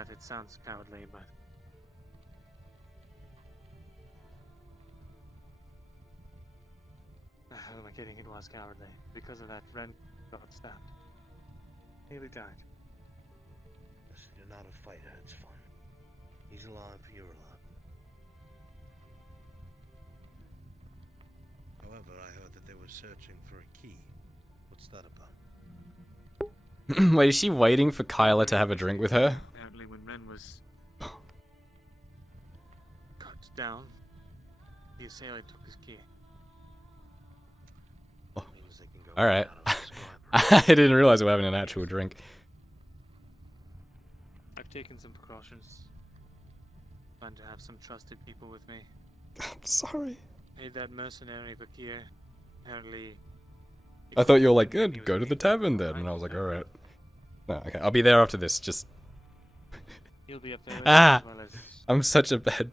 that, it sounds cowardly, but... Who am I kidding? It was cowardly. Because of that, Ren got stabbed. Nearly died. Listen, you're not a fighter, it's fun. He's alive, you're alive. However, I heard that they were searching for a key. What's that about? Wait, is she waiting for Kyler to have a drink with her? Apparently when Ren was cut down, the assailant took his key. Oh. Means they can go Alright. out of the scribe. I didn't realize we were having an actual drink. I've taken some precautions. Plan to have some trusted people with me. I'm sorry. Paid that mercenary Bakir. Apparently... I thought you were like, good, go to the tavern then. And I was like, alright. No, okay, I'll be there after this, just... He'll be up there Ah! as well as I'm such a bad...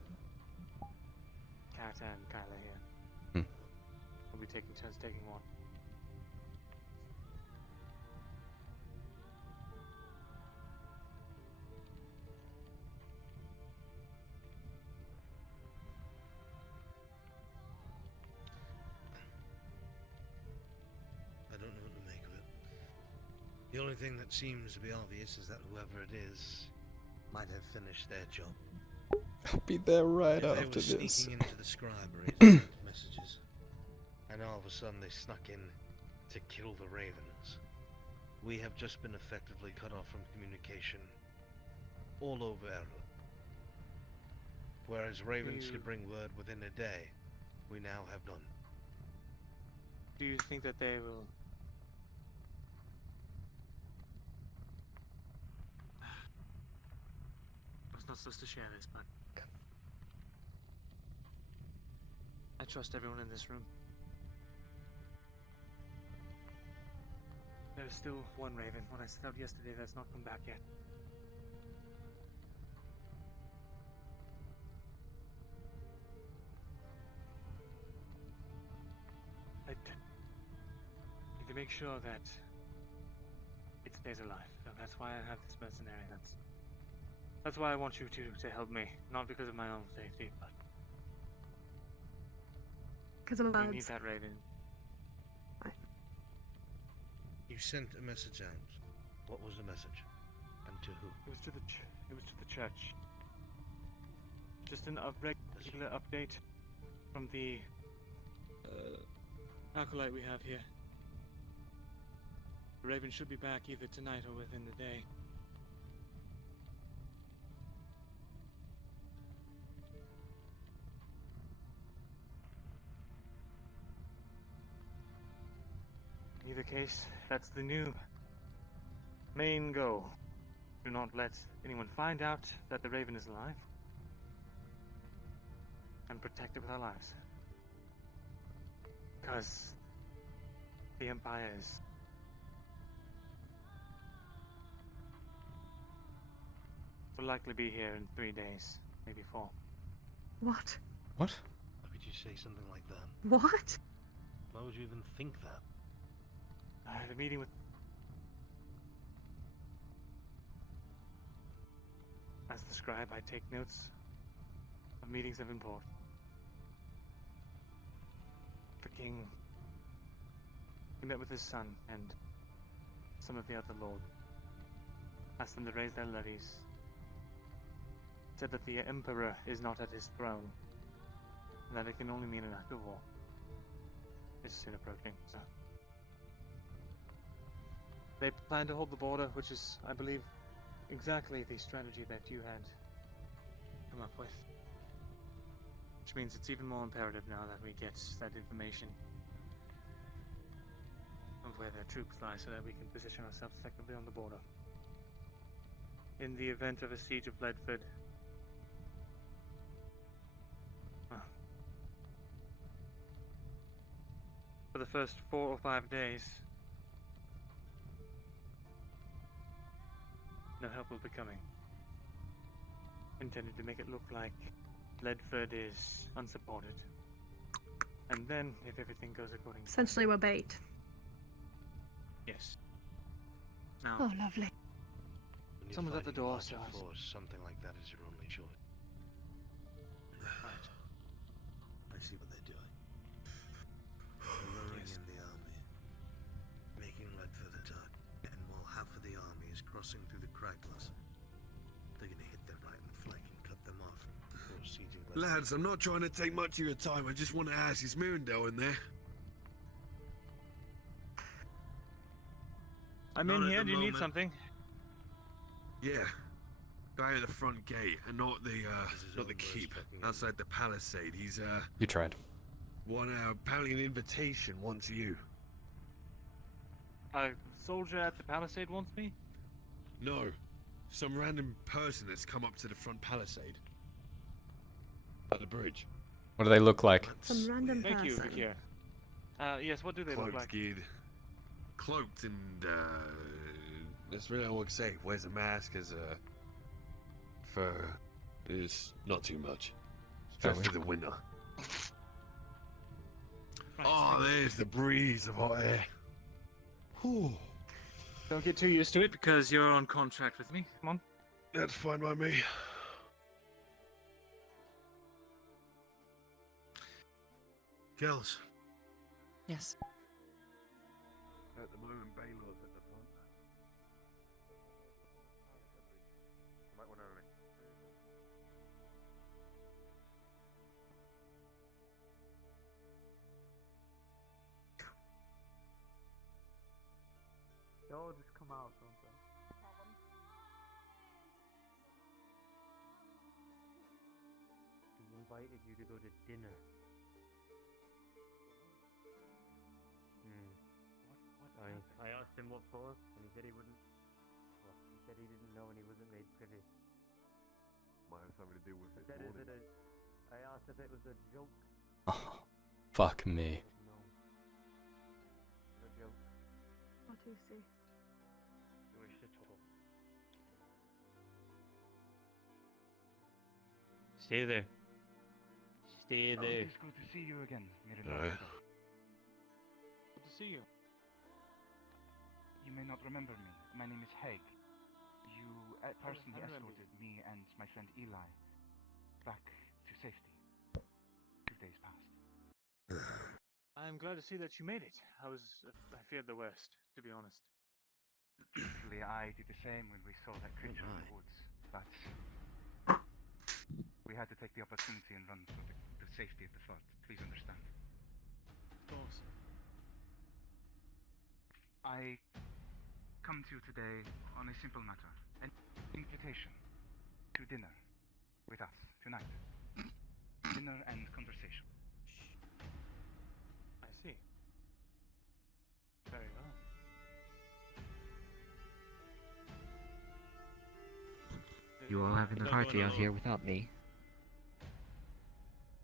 Kat and Kyler here. We'll be taking turns taking one. I don't know what to make of it. The only thing that seems to be obvious is that whoever it is might have finished their job. I'll be there right If they after were this. sneaking into the scribery to send messages, and all of a sudden they snuck in to kill the ravens, we have just been effectively cut off from communication all over Errol. Whereas ravens could bring word within a day, we now have none. Do you think that they will... I was not supposed to share this, but... I trust everyone in this room. There's still one raven. When I set out yesterday, that's not come back yet. I need to make sure that it stays alive. So that's why I have this mercenary. That's why I want you to help me, not because of my own safety, but Because I'm we allowed. need that raven. You sent a message out. What was the message? And to who? It was to the church. Just an regular update from the acolyte we have here. The raven should be back either tonight or within the day. In either case, that's the new main goal. Do not let anyone find out that the raven is alive. And protect it with our lives. Because the Empire is... will likely be here in 3 days, maybe 4. What? What? How could you say something like that? What? Why would you even think that? I had a meeting with... As the scribe, I take notes of meetings of import. The king... He met with his son and some of the other lords. Asked them to raise their levies. Said that the emperor is not at his throne. And that it can only mean an act of war. It's soon approaching, so... They plan to hold the border, which is, I believe, exactly the strategy that you had come up with. Which means it's even more imperative now that we get that information of where their troops lie so that we can position ourselves effectively on the border. In the event of a siege of Ledford, for the first 4 or 5 days, no help will be coming. Intended to make it look like Ledford is unsupported. And then, if everything goes according to Essentially, we're bait. yes. Now, Oh, lovely. When you're Someone's at the fighting a door, larger so force, something like that is your only choice. I see what they're doing. They're lowering in the army, making lead for the target, and while half of the army is crossing through the crackless, they're gonna hit their right and flank and cut them off. Lads, I'm not trying to take much of your time. I just want to ask, is Mirandel in there? I'm Not in at here. the Do you need moment. something? Yeah. Guy at the front gate, and not the keep. Outside the palisade. He's You tried. apparently an invitation wants you. A soldier at the palisade wants me? No. Some random person that's come up to the front palisade. At the bridge. What do they look like? Some random Thank you, person. Vikir. Yes, what do they look Cloaked, like? kid. Cloaked and that's really all I can say. Wears a mask, has a fur. Is not too much. Just for the winter. Oh, there's the breeze of hot air. Whew. Don't get too used to it because you're on contract with me. Come on. That's fine by me. Girls. Yes. At the moment, Baylor's at the front. Might want to. They all just come out, don't they? He invited you to go to dinner. I asked him what for, and he said he wouldn't. Well, he said he didn't know, and he wasn't made privy. Might have something to do with I it. said, I asked if it was a joke. Oh, fuck me. He said no. A joke. What do you see? You wish to talk. Stay there. Stay there. It's good to see you again, Alright. Good to see you. You may not remember me. My name is Haig. You personally I remember escorted me and my friend Eli back to safety. 2 days passed. I'm glad to see that you made it. I feared the worst, to be honest. Actually, I did the same when we saw that creature in the woods, but we had to take the opportunity and run for the safety of the fort. Please understand. Of course. I come to you today on a simple matter. An invitation to dinner with us tonight. Dinner and conversation. I see. Very well. You all having a party out here without me?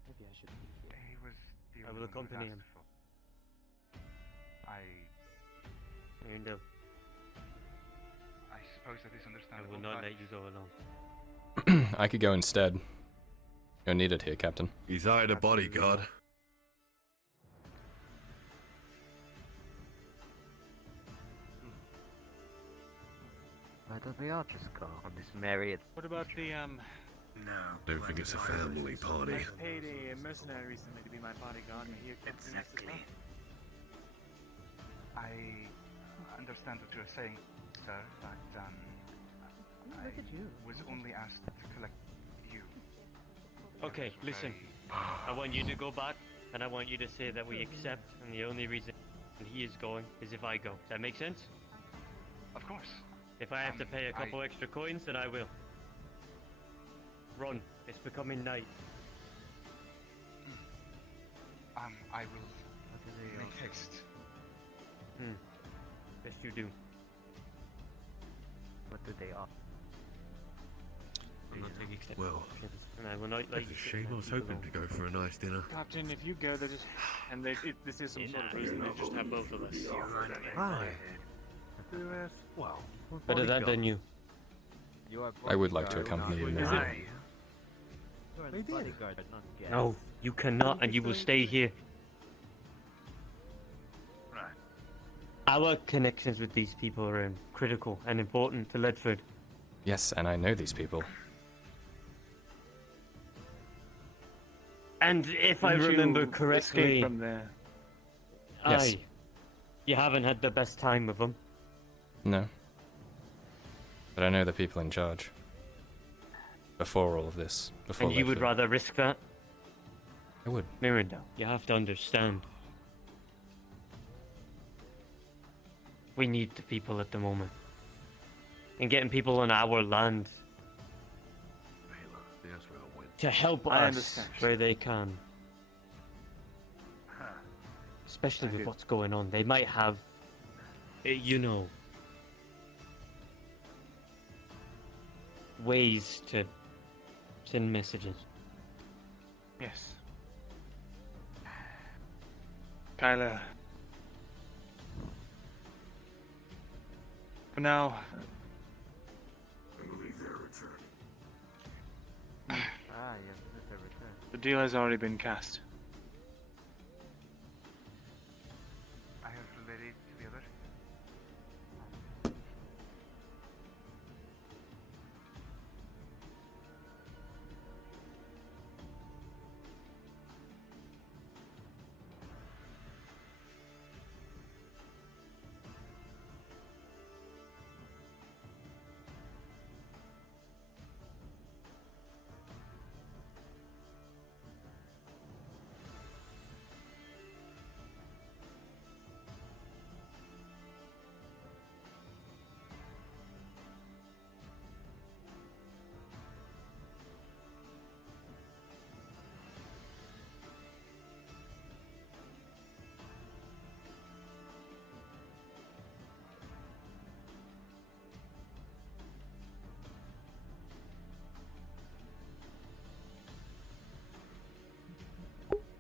Maybe I should be here. He was the I only will one who accompany asked him. for. I Mirandel, suppose that is I understandable. will not but let you go alone. I could go instead. You're needed here, Captain. He's hired a bodyguard. Why don't we all just go on this merry What about the No. Don't think it's a family party. I paid a mercenary recently to be my bodyguard, and he accompanied us as well. I understand what you're saying, sir, but I Look at you. was only asked to collect you. Okay, That was listen. I want you to go back, and I want you to say that we accept, and the only reason he is going is if I go. Does that make sense? Of course. If I have to pay a couple extra coins, then I will. Run. It's becoming night. I will make haste. Best you do. What did they offer? I'm not taking extra Well, options, and I will not let it's you a sit shame. there I was and hoping keep to go for a nice dinner. Captain, if you go, they just and this is some sort of reason they just have both of us. Hi. Well, Better that than you. I would like to accompany you Is now. it? You're the bodyguard, not guest. No, you cannot, and you will stay here. Our connections with these people are critical and important to Ledford. Yes, and I know these people. And if I Didn't remember you correctly, escape from there. Yes. aye, you haven't had the best time with them. No. But I know the people in charge. Before all of this. Before And you would Leifrid. rather risk that? I would. Miranda, you have to understand. We need the people at the moment. And getting people on our land Yes, we'll win. to help I us understand. where they can. Especially I with do. what's going on. They might have, you know, ways to send messages. Yes. Kyler. For now, I believe they're returning. Ah, yes, it's a return. the deal has already been cast. I have relayed it to the others.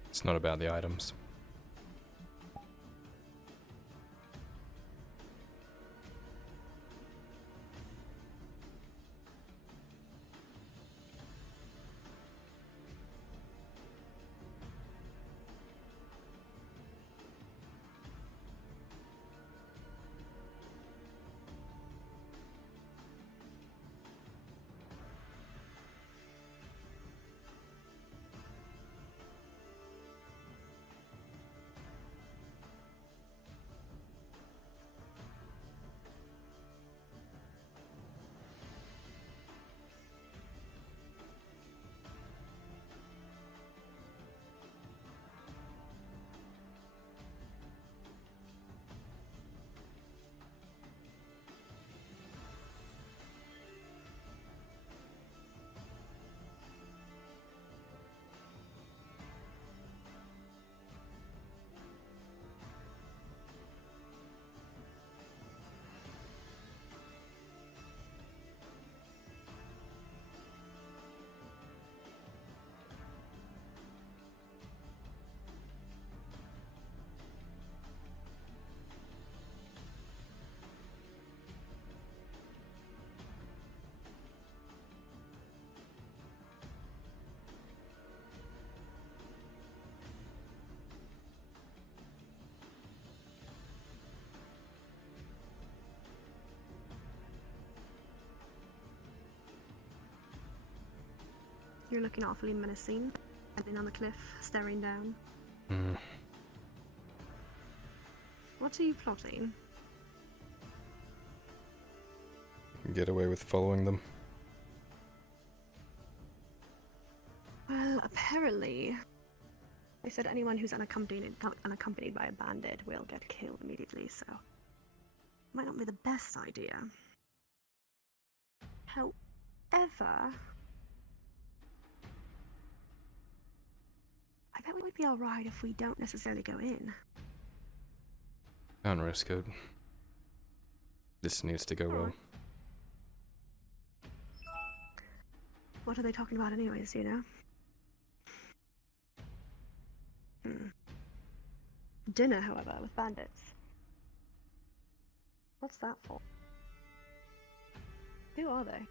It's not about the items. You're looking awfully menacing, standing on the cliff, staring down. Hmm. What are you plotting? Get away with following them. Well, apparently, they said anyone who's unaccompanied by a bandit will get killed immediately, so might not be the best idea. However, I bet we would be alright if we don't necessarily go in. Can't risk it. This needs to go well. Alright. What are they talking about anyways, you know? Dinner, however, with bandits. What's that for? Who are they?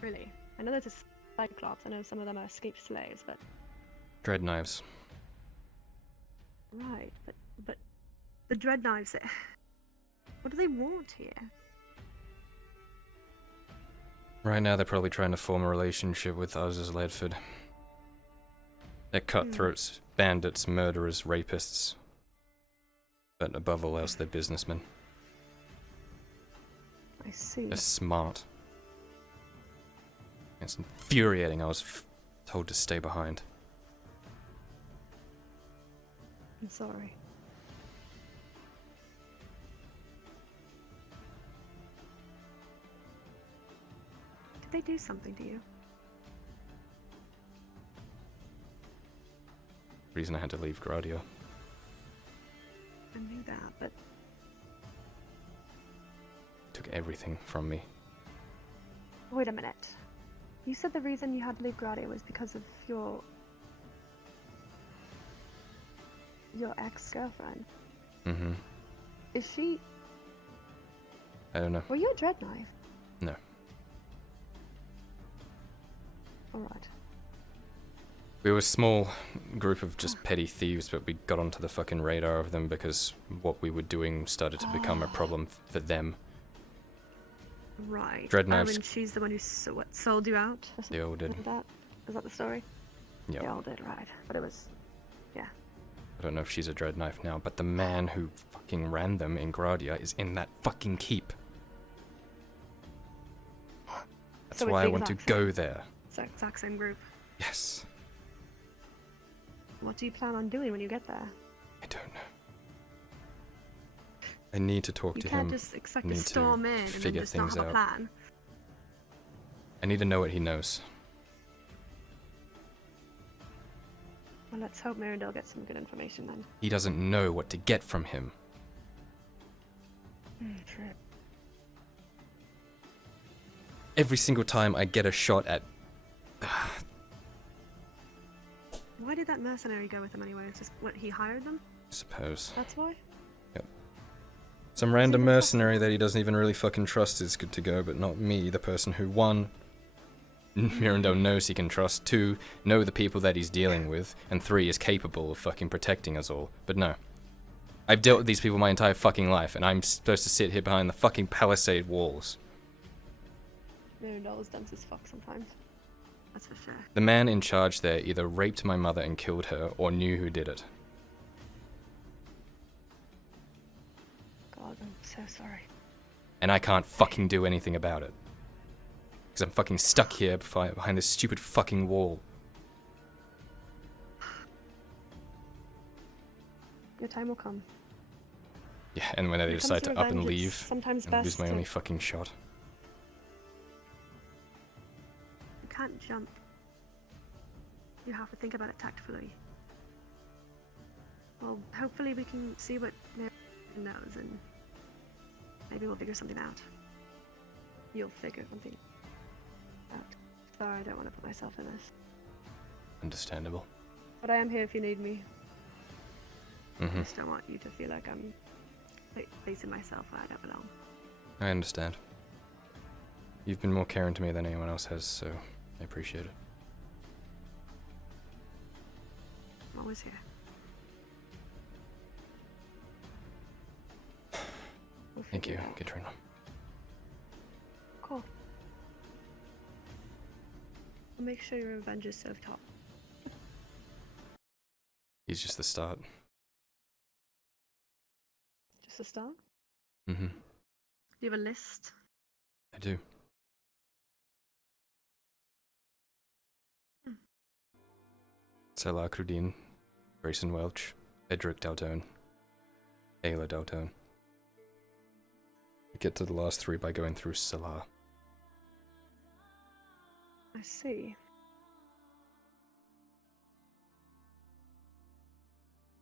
Really? I know there's a Cyclops, I know some of them are escaped slaves, but... Dread knives. Right, but... The Dread Knives, what do they want here? Right now they're probably trying to form a relationship with us as Ledford. They're cutthroats, bandits, murderers, rapists. But above all else, they're businessmen. I see. They're smart. It's infuriating. I was told to stay behind. I'm sorry. Did they do something to you? Reason I had to leave Gradia. I knew that, but Took everything from me. wait a minute. You said the reason you had to leave Gradia was because of your ex-girlfriend. Mm-hmm. Is she? I don't know. Were you a dread knife? No. Alright. We were a small group of just petty thieves, but we got onto the fucking radar of them because what we were doing started to become a problem for them. Right. Dread knives. And she's the one who sold you out? Or They all did. something like that? Is that the story? Yeah. They all did, right. But it was... yeah. I don't know if she's a dread knife now, but the man who fucking ran them in Gradia is in that fucking keep. That's So it's why I the want to exact go same. there. It's the exact same group. Yes. What do you plan on doing when you get there? I don't know. I need to talk You to can't him. just expect Need to to storm in and then figure just not things have a out. plan. I need to know what he knows. Well, let's hope Mirandel gets some good information then. He doesn't know what to get from him. True. Every single time I get a shot at... Why did that mercenary go with him anyway? It's just what, he hired them? I suppose. That's why? Some random Isn't it mercenary that he doesn't even really fucking trust is good to go, but not me, the person who, one, Mirandel knows he can trust, two, know the people that he's dealing with, and three, is capable of fucking protecting us all. But no. I've dealt with these people my entire fucking life, and I'm supposed to sit here behind the fucking palisade walls. Mirandel is dense as fuck sometimes. That's for sure. The man in charge there either raped my mother and killed her, or knew who did it. God, I'm so sorry. And I can't fucking do anything about it. Because I'm fucking stuck here behind this stupid fucking wall. Your time will come. Yeah, and when they When it comes decide to to up and revenge, it's leave, sometimes and lose best my to- only fucking shot. You can't jump. You have to think about it tactfully. Well, hopefully we can see what Mirandel knows and maybe we'll figure something out. You'll figure something out. Sorry, I don't want to put myself in this. Understandable. But I am here if you need me. I Mm-hmm. just don't want you to feel like I'm placing myself where I don't belong. I understand. You've been more caring to me than anyone else has, so I appreciate it. I'm always here. We'll Thank figure you, it out. Katrina. Cool. I'll make sure your revenge is served hot. He's just the start. Just a start? Mm-hmm. Do you have a list? I do. Salah Crudine, Grayson Welch, Edric Daltone, Ayla Daltone. I get to the last three by going through Salah. I see.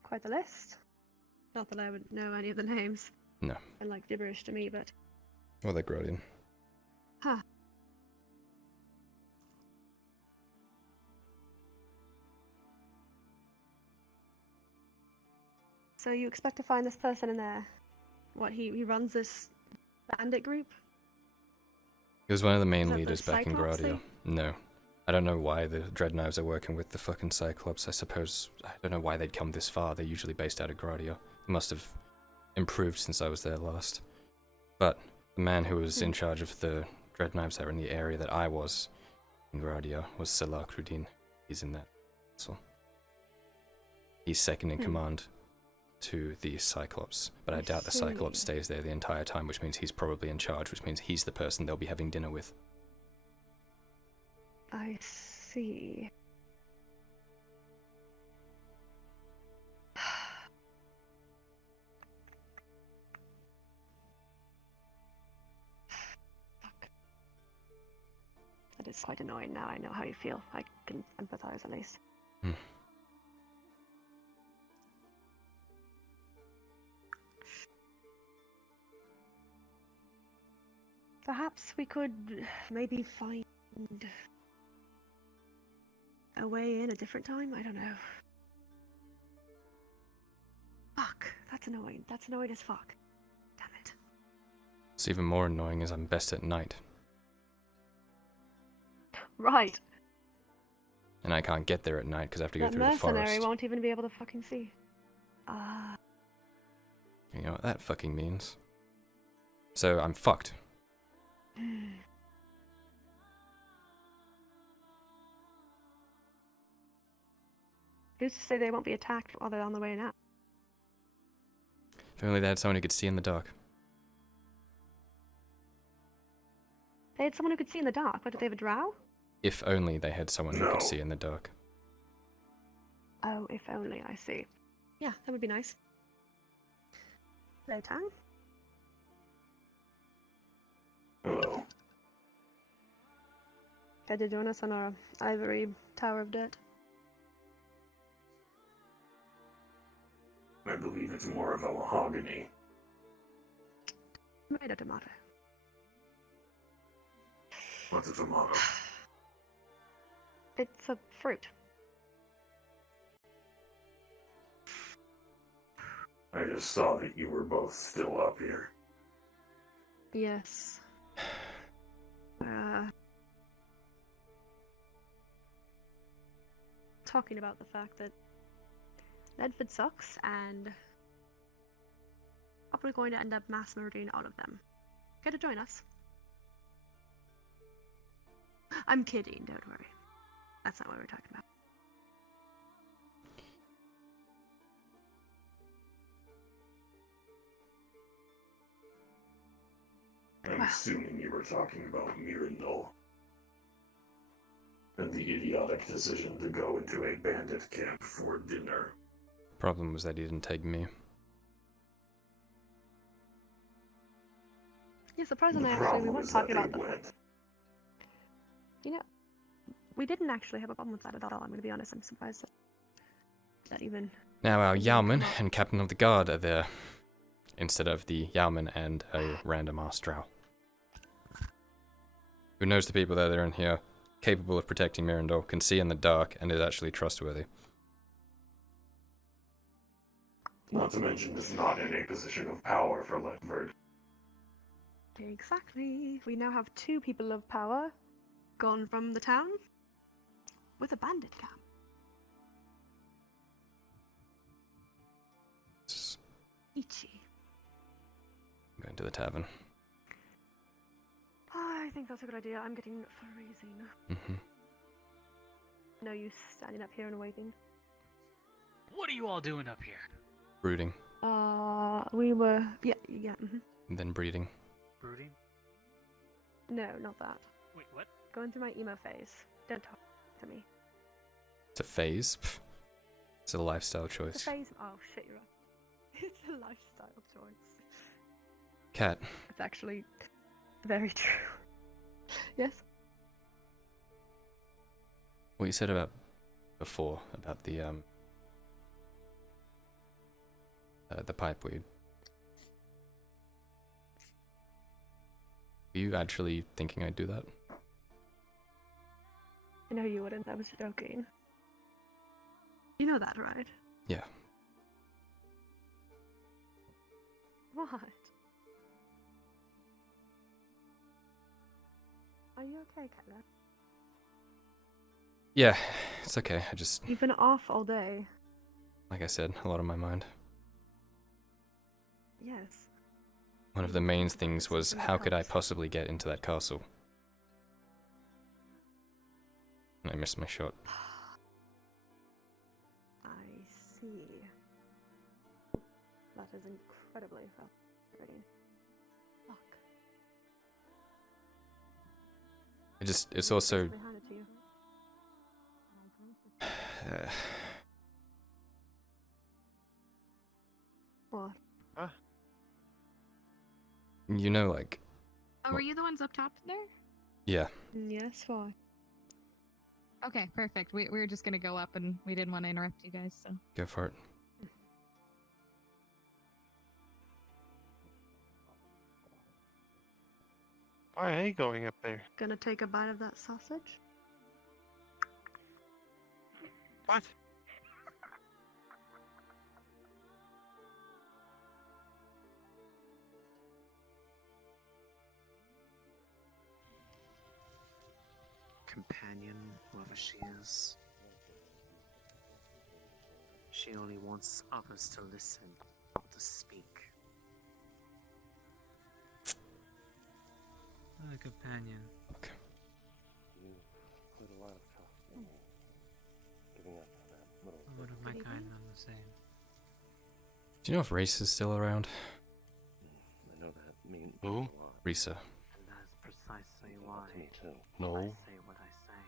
Quite the list. Not that I would know any of the names. No. And like gibberish to me, but Well, they're Grodian. huh. So you expect to find this person in there? What, he runs this bandit group? He was one of the main Is that the leaders back in Cyclops Gradia. thing? No. I don't know why the Dread Knives are working with the fucking Cyclops. I suppose, I don't know why they'd come this far. They're usually based out of Gradia. They must have improved since I was there last. But the man who was in charge of the dread knives that were in the area that I was in Gradia was Salah Crudin. He's in that castle. He's second in command to the Cyclops, but I doubt the Cyclops stays there the entire time, which means he's probably in charge, which means he's the person they'll be having dinner with. I see. Fuck. That is quite annoying now. I know how you feel. I can empathize at least. Perhaps we could maybe find a way in a different time? I don't know. Fuck, that's annoying. That's annoying as fuck. Damn it. What's even more annoying is I'm best at night, Right. and I can't get there at night because I have to go That through the mercenary forest. won't even be able to fucking see. You know what that fucking means? So I'm fucked. Who's to say they won't be attacked while they're on the way now? If only they had someone who could see in the dark. They had someone who could see in the dark. What, did they have a drow? If only they had someone who could see in the dark. Oh, if only, I see. Yeah, that would be nice. Hello, Tang. Hello. Care to join us on our ivory tower of debt? I believe it's more of a mahogany. Made a tomato. What's a tomato? It's a fruit. I just saw that you were both still up here. Yes. Talking about the fact that Nedford sucks and probably going to end up mass murdering all of them. Care to join us? I'm kidding, don't worry. That's not what we're talking about. I'm assuming you were talking about Mirandol. And the idiotic decision to go into a bandit camp for dinner. Problem was that he didn't take me. Yeah, surprisingly, The actually, we problem weren't is that talking they about the went. You know, we didn't actually have a problem with that at all. I'm going to be honest. I'm surprised that even. Now our didn't Yeoman come up. and Captain of the Guard are there, instead of the Yeoman and a random ass Drow. Who knows the people that are in here, capable of protecting Mirandol, can see in the dark, and is actually trustworthy. Not to mention is not in a position of power for Ledford. Exactly. We now have 2 people of power gone from the town with a bandit camp. Just Ichi. going to the tavern. I think that's a good idea. I'm getting freezing. Mm-hmm. No use standing up here and waiting. What are you all doing up here? Brooding. We were. Yeah. Mm-hmm. And then breeding. Brooding? No, not that. Wait, what? Going through my emo phase. Don't talk to me. It's a phase. Pff. It's a lifestyle It's a choice. phase. Oh shit, you're right. It's a lifestyle choice. Cat, It's actually very true. Yes. what you said about before, about the pipe weed. Were you actually thinking I'd do that? I know you wouldn't. I was joking. You know that, right? Yeah. What? Are you okay, Kyler? Yeah, it's okay. I just, You've been off all day. like I said, a lot on my mind. Yes. One of the main things was, how could I possibly get into that castle? I missed my shot. I see. That is incredibly frustrating. Fuck. It's also. They hand it to you. What? You know, like. Oh, were you the ones up top there? Yeah. Yes, why? Okay, perfect. We were just gonna go up, and we didn't want to interrupt you guys, so. Go for it. Why are you going up there? Gonna take a bite of that sausage? What? Companion, whoever she is. She only wants others to listen, not to speak. A companion. Okay. You put a lot of trust in me. Giving up that little. What of my kind done the same? Do you know if Reese is still around? I know that means Who? a lot. Risa. And that is precisely why To me too. I No, say what I say.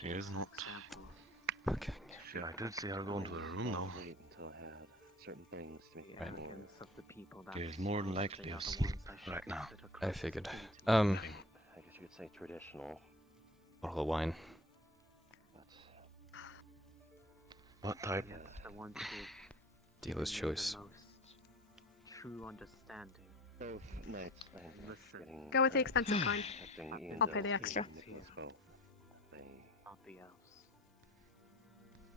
she isn't. Example, Okay. She, I did see her go into the room though. Wait until I had certain things to make the Right. arrogance of the people that She is more than supposedly likely are the asleep ones I should right now. consider I closest figured. to me. I guess you could say traditional, Bottle of wine. but What type? Yes, the ones who Dealer's need choice. the most true understanding. both nights I ended up Listen. getting Go with the expensive kind. accepting Ian's I'll pay the elves extra. and Nicholas both. They Not the elves.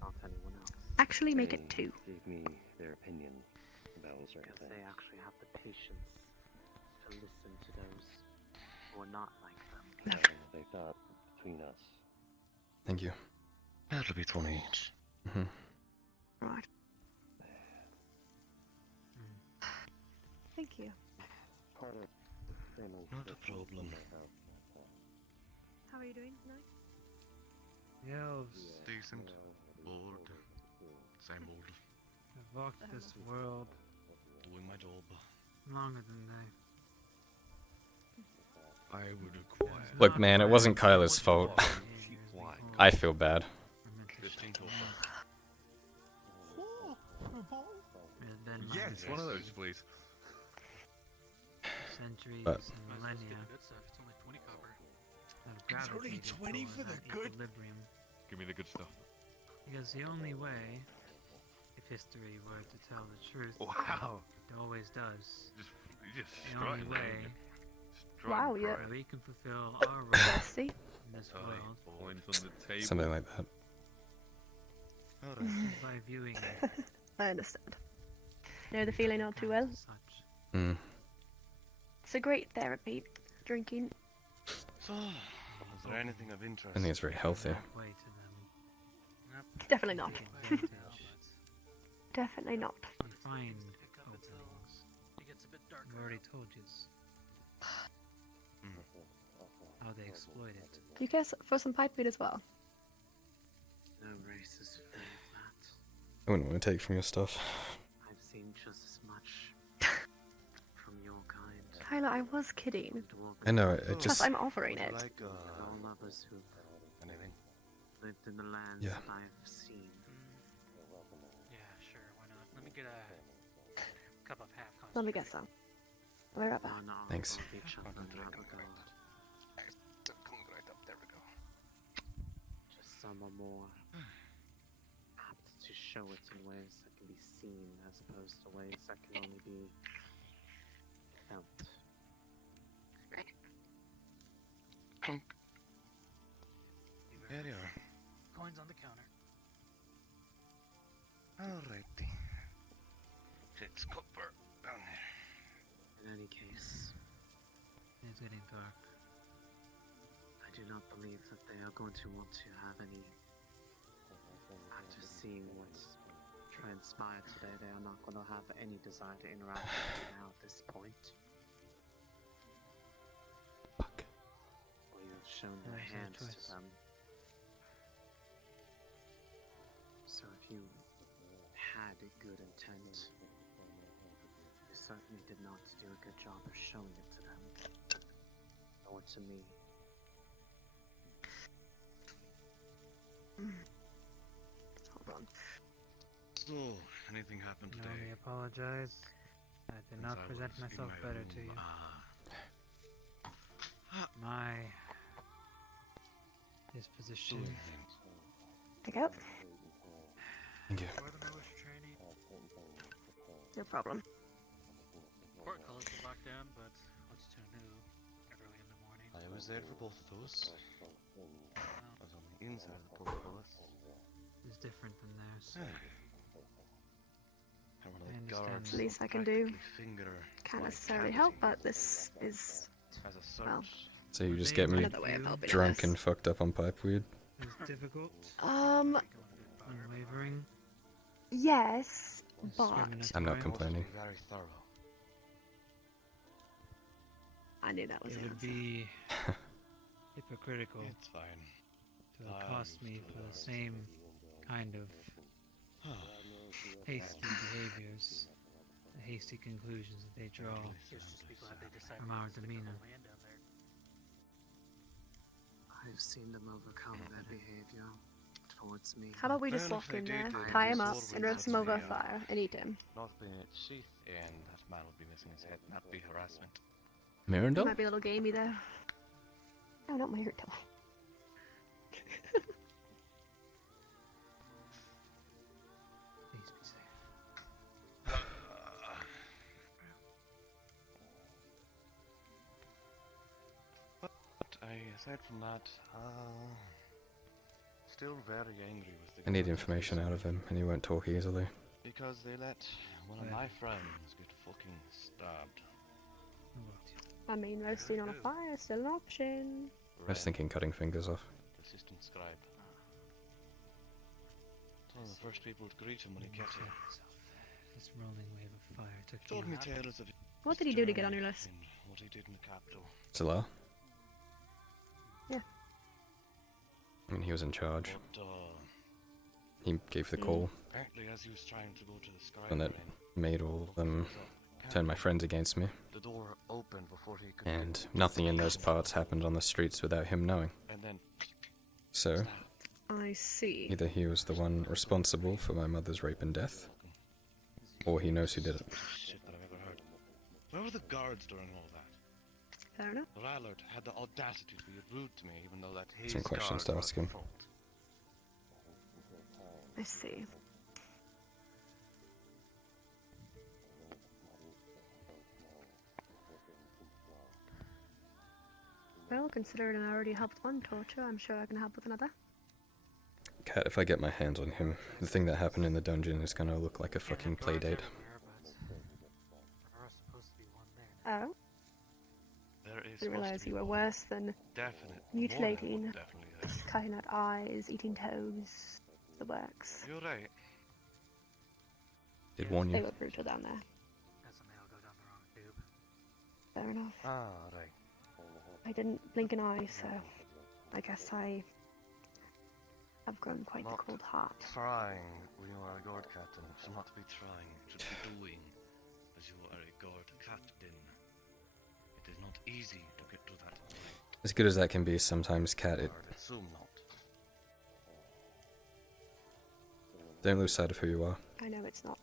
Not anyone else. Actually, make they it 2. gave me their opinion about certain Because things. they actually have the patience to listen to those who are not like them. They thought between us. Thank you. That'll be 20 each. Hmm. Right. Thank you. Part of the family. Not a tradition problem. in my house, How are you doing tonight? The elves Decent. Bored. Same old. have walked this world Doing my job. longer than they. I would acquire. Look, man, it wasn't Kyler's fault. Why? I feel bad. 15 to Yes, one of those, please. Centuries But- and millennia It's only 20 copper. have It's only gravitated 20 toward for the that good. equilibrium. Give me the good stuff. Because the only way, if history were to tell the truth, Wow. it always does. Just The only way Wow, yeah. that we can fulfill our role Thirsty? in this world Points on the table. Something like that. is by viewing it I understand. Know the feeling all too well. as such. Mm. It's a great therapy, drinking. So, is there anything of interest? I think it's very healthy. Way to them. Definitely not. Taking advantage. Definitely not. Unfind openings. It gets a bit darker. I've already told you how they exploit it. Do you care for some pipe weed as well? No race is full of that. I wouldn't want to take from your stuff. I've seen just as much from your kind. Tyler, I was kidding. I know, it Plus, just. I'm offering it. Like, And all others who anything? lived in the lands Yeah. that I've seen. Yeah, sure, why not? Let me get a cup of half concentrate. Let me get some. I'll be right back. One arm Thanks. of each other in that regard. Right up, there we go. Just some are more apt to show it in ways that can be seen as opposed to ways that can only be felt. Clunk. There you are. Coins on the counter. Alrighty. It's copper down there. In any case, It's getting dark. I do not believe that they are going to want to have any. After seeing what's transpired today, they are not going to have any desire to interact with you now at this point. Fuck. Or you've shown your There's no hands choice. to them. So if you had a good intent, you certainly did not do a good job of showing it to them. Or to me. Hold on. So, anything happened Let today? me apologize. I did Since not I present was in myself my better to room, you. My disposition. Pick up. Thank you. For the militia training, No problem. portcullis is locked down, but what's too new early in the morning? I was there for both of those. I was on the inside of the portcullis. Is different than theirs. And one of I the understand. guards The least I can do. finger Can't my necessarily cavity help, but this is, as a search. well, So you just get me another way of helping drunk us. and fucked up on pipe weed? Is difficult. Unwavering. Yes, but I'm not complaining. Very thorough. I knew that was It the would answer. be hypocritical It's fine. to accost me for the same kind of hasty behaviors, the hasty conclusions that they draw Just be glad they decided from our to stick the demeanor. land down there. I've seen them overcome their behavior towards me. How about we just Well, walk if they in there, did, tie him then up, it's and roast him already over a the, fire, and eat him? Not being its sheath, and that man will be missing his head, and that'd be harassment. Mirandel? Might be a little gamey though. No, not Mirandel. Please be safe. But aside from that, still very angry with the I need guards, information out of him, and he won't talk easily. because they let one of my friends get fucking stabbed. I mean, roasting on a fire is still an option. I was thinking cutting fingers off. The assistant scribe. One of the first people to greet him when he gets here. This rolling wave of fire took Told you me out. tales of What did he do to get on your list? and what he did in the capital. Zilla? Yeah. I mean, he was in charge. But, He gave the call, apparently as he was trying to go to the scribe and that made all of them turn my friends against me. the door opened before he could And nothing in those parts happened on the streets without him knowing. and then So, I see. either he was the one responsible for my mother's rape and death, or he knows who did it. shit that I've ever heard. Where were the guards during all that? Fair enough. Rallard had the audacity to be rude to me, even though that his Some questions to guard ask was him. at fault. I see. Well, considering I already helped one torture, I'm sure I can help with another. Cat, if I get my hands on him, the thing that happened in the dungeon is gonna look like a fucking playdate. Oh? There is Didn't supposed realize to you be were worse than definite mutilating, more than one, definitely. cutting out eyes, eating toes, the works. You're right. Did warn They you. were brutal down there. That's when they all go down the wrong tube. Fair enough. Ah, right. I didn't blink an eye, so I guess I have grown quite the Not cold heart. Trying when you are a guard captain. You should not be trying. You should be doing, as you are a guard captain. It is not easy to get to that point. As good as that can be, sometimes, Cat, it Assume not. don't lose sight of who you are. I know it's not.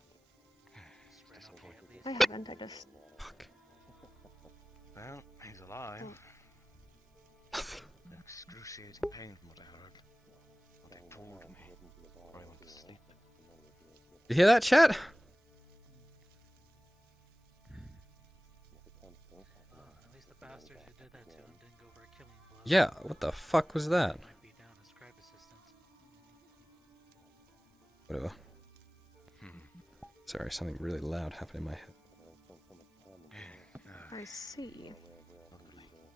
Disappointing. I haven't, I just... Fuck. Well, he's alive. Nothing. Excruciating pain from what I heard. What they told me before I went to sleep. You hear that, chat? At least the bastard who did that to him didn't go for a killing blow. Yeah, what the fuck was that? Might be down as scribe assistant. Whatever. Sorry, something really loud happened in my head. I see.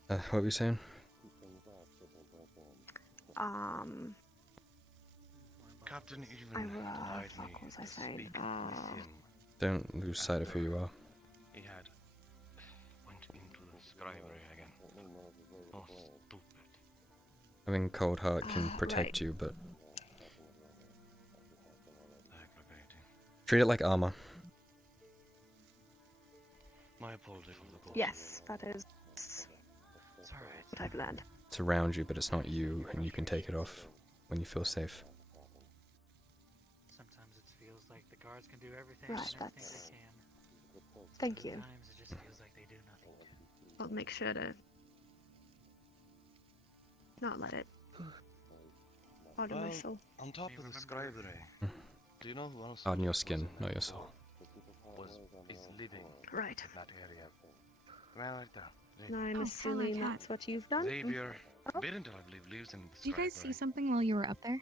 What were you saying? Captain even I denied me fuck was I to saying? speak with him. Don't lose sight of who you are. He had went into the scribery again. Oh, stupid. Having cold heart can protect you, but treat it like armor. My apologies for the call. Yes, that is It's alright. what I've learned. It's around you, but it's not you, and you can take it off when you feel safe. Sometimes it feels like the guards can do everything Right, and everything that's- they can. Thank you. Sometimes it just feels like they do nothing. I'll make sure to not let it bother my soul. On top of the scribery, do you know who else Harden your skin, not your soul. is living Right. in that area? Come on, right there. And I'm assuming that's what you've done. Xavier Oh. Birrent, I believe, lives in the Did you guys see scribery. something while you were up there?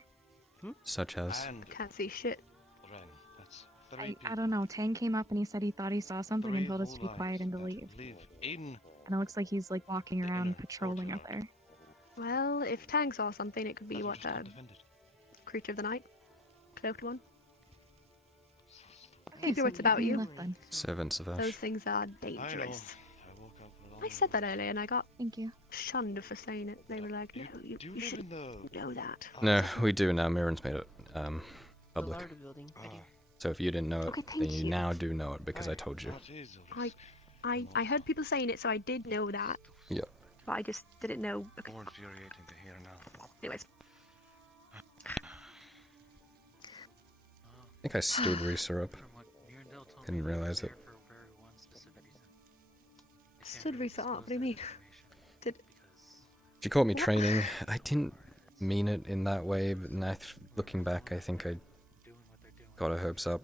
Such as. And Can't see shit. Ren, that's three I don't know. Tang came up and he said he thought he saw something and Three told us to be whole quiet and to lives leave. that live in And it looks like he's like walking around patrolling up there. Well, if Tang saw something, it could be what creature of the night, cloaked one. Keep your wits about you. Servants of Those Ash. things are dangerous. I said that earlier, and I got shunned for saying it. They were like, "No, you should know that." No, we do now. Mirren's made it public. larder building. So if you didn't know it, Okay, then thank you you. now do know it because I told you. I heard people saying it, so I did know that. Yeah. But I just didn't know. Okay. more infuriating to hear now. Anyways, I think I stood Risa up. Didn't realize it. stood Risa up. What do you mean? Did She caught me training. I didn't mean it in that way, but now looking back, I think I got her hopes up.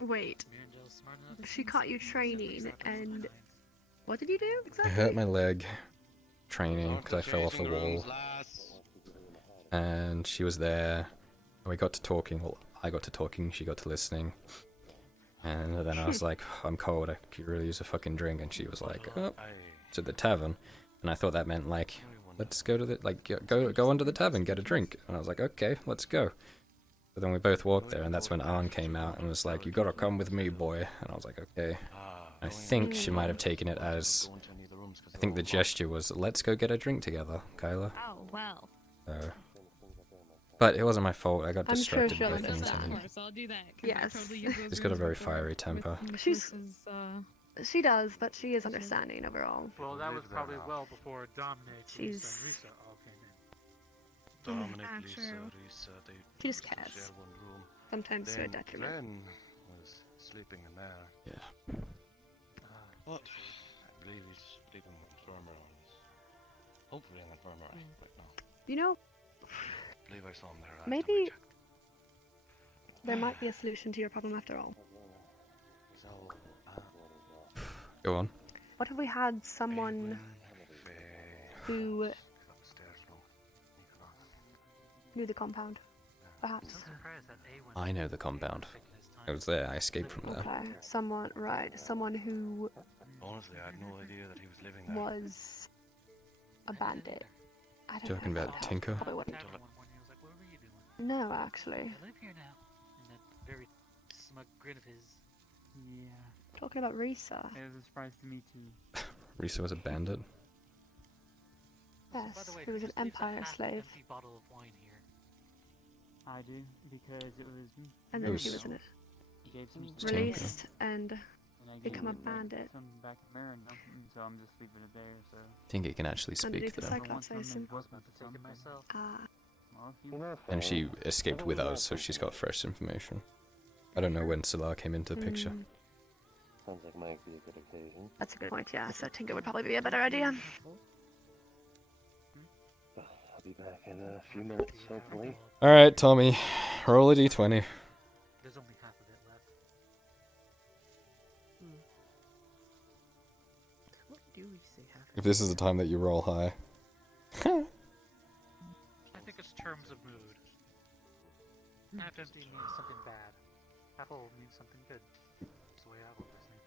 wait? She caught you training, and what did you do I exactly? hurt my leg training because I fell off a wall. And she was there. And we got to talking. Well, I got to talking. She got to listening. And then I was like, I'm cold. I could really use a fucking drink. And she was like, oh, to the tavern. And I thought that meant like, let's go to the go under the tavern, get a drink. And I was like, okay, let's go. But then we both walked there, and that's when Arn came out and was like, you gotta come with me, boy. And I was like, okay. I think she might have taken it as, I think the gesture was, let's go get a drink together, Kyler. Oh, well. But it wasn't my fault. I got I'm sure distracted she'll by things. understand. And Of course, I'll do that. 'cause I Yes. totally use those she's got a rules very before fiery with temper. She's Mrs., she does, but she is understanding overall. Well, that was probably well before Dominic, Lisa, and She's Risa all came in. Dominic, Ah, Lisa, true. Risa, they She just used to cares. share one room. Sometimes to a Then detriment. Ren was sleeping in there. Yeah. But I believe he's sleeping with Infirmary on his... Hopefully in Infirmary right now. You know, I believe I saw him there. maybe there might be a solution to your problem after all. So, Go on. What if we had someone who knew the compound, perhaps? I know the compound. I was there. I escaped from there. Okay, someone who honestly, I had no idea that he was living there. was a bandit. I don't Talking know. about Tinker? Probably wouldn't. No, actually. I live here now. And that very smug grin of his. Yeah. Talking about Risa. It was a surprise to me too. Risa was a bandit. Yes, who was an Empire slave. Empty bottle of wine here. I do, because it was. And then she was in it. He gave some Released and I become a gave it back- bandit. Some back to Marin, so I'm just leaving it there. So. Tinker can actually speak Underneath the though. Cyclops, I assume. myself. Ah. Well, if you And she escaped with us, so she's got fresh information. I don't know when Salar came into the picture. Sounds like might be a good occasion. That's a good point, yeah. So Tinker would probably be a better idea. I'll be back in a few minutes, hopefully. Alright, Tommy. Roll a d20. There's only half of it left. What do we say half? If this is the time that you roll high. I think it's terms of mood. Half empty means something bad. Half full means something good. That's the way I look at this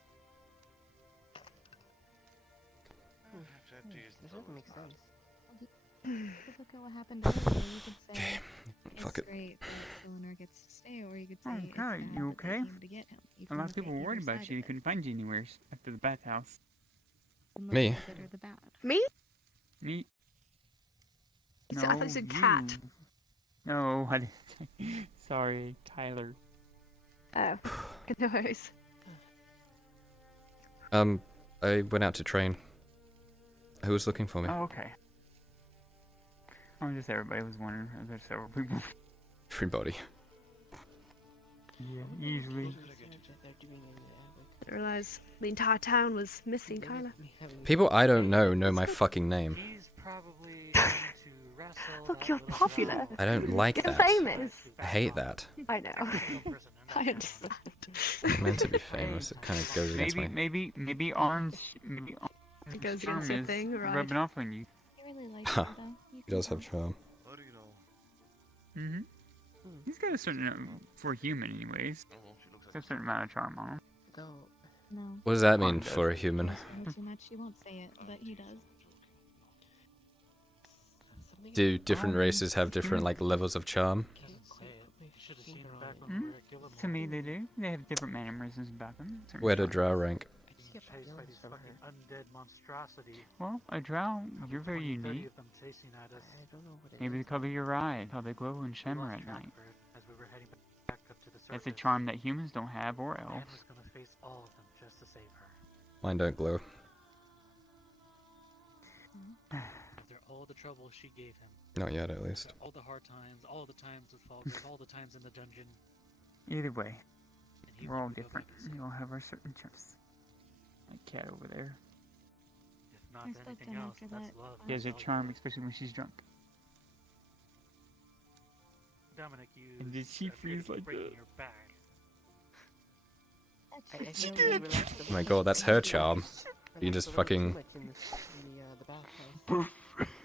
That doesn't make sense. Look at what happened earlier. You could say Fuck it's it. great that the owner gets to stay, or you could say Oh, it's God, bad you that okay? they came to get him. You A can lot look of people at were worried either about side you. of They it. couldn't find you anywhere after the bathhouse. And look Me? at the good or the bad. Me? Me? I thought you said cat. No, I didn't. Sorry, Kyler. Oh, no worries. I went out to train. Who was looking for me? Oh, okay. Oh, just everybody was wondering. There's several people. Everybody. Yeah, usually. I didn't realize the entire town was missing Kyler. People I don't know my fucking name. Look, you're popular. I don't like You're that. famous. I hate that. I know. I understand. I'm meant to be famous. It kind of goes against my... Maybe Orange. It goes against your thing, right? Rubbing off on you. Huh. He does have charm. Mm-hmm. He's got a certain, for a human anyways, a certain amount of charm on him. No. What does that mean for a human? Too much. She won't say it, but he does. Do different races have different like levels of charm? To me, they do. They have different mannerisms about them. Where do Drow rank? Well, a Drow, you're very unique. Maybe the color of your eye, how they glow and shimmer at night. That's a charm that humans don't have, or elves. Mine don't glow. After all the trouble she gave him. Not yet, at least. All the hard times, all the times with Falkirk, all the times in the dungeon. Either way, we're all different. We all have our certain charms. That cat over there. If not anything else, that's love. She has a charm, especially when she's drunk. Dominic, you And did she freeze like that? your back. She did! Oh my god, that's her charm. You just fucking...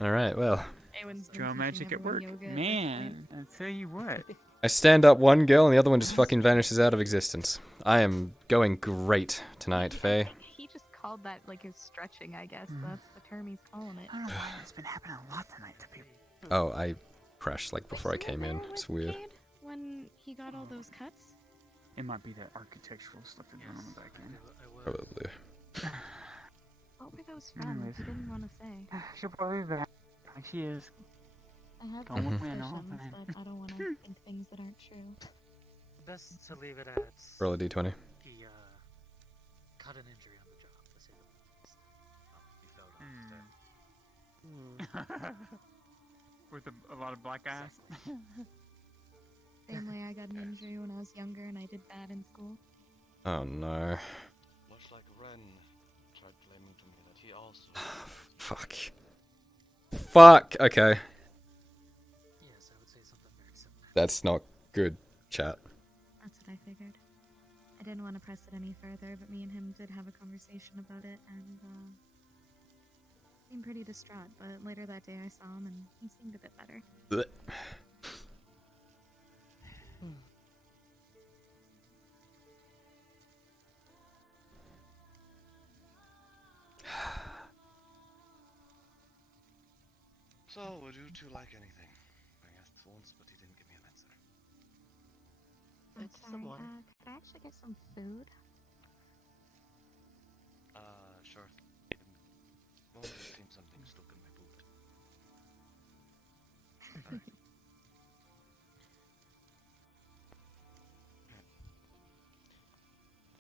Alright, well. Draw magic at work. Man, I'll tell you what. I stand up one girl and the other one just fucking vanishes out of existence. I am going great tonight, Faye. He just called that like his stretching, I guess. That's the term he's calling it. I don't know why it's been happening a lot tonight to people. Oh, I crashed like before I came in. It's weird. When he got all those cuts? It might be that architectural stuff that's going on back end. Probably. What were those from? He didn't want to say. She'll probably be back. Like she is. I have Don't some win all suspicions, the time. but I don't want to think things that aren't true. Best to leave it at. Roll a d20. He caught an injury on the job. To say the least. He fell down With a lot of black eyes. Same way I got an injury when I was younger and I did bad in school. Oh no. Much like Ren tried claiming to me that he also. Fuck. Fuck! Okay. Yes, I would say something very similar. That's not good, chat. That's what I figured. I didn't want to press it any further, but me and him did have a conversation about it, and seemed pretty distraught. But later that day I saw him and he seemed a bit better. Blech. So, would you two like anything? I asked once, but he didn't give me an answer. I'm sorry, could I actually get some food? Sure. Well, there seems something stuck in my boot. Sorry.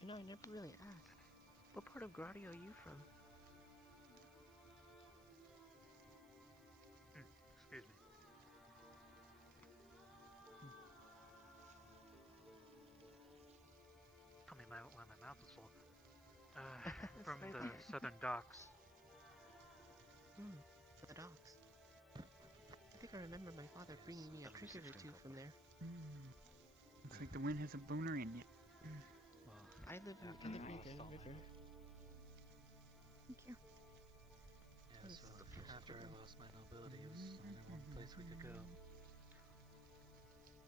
You know, I never really asked. What part of Grotty are you from? Excuse me. Tell me why my mouth is full. From the southern docks. The docks. I think I remember my father bringing me a trinket or two from there. Looks like the wind has a booner in you. I live near the river. Thank you. Yes, well, after I lost my nobility, it was only one place we could go.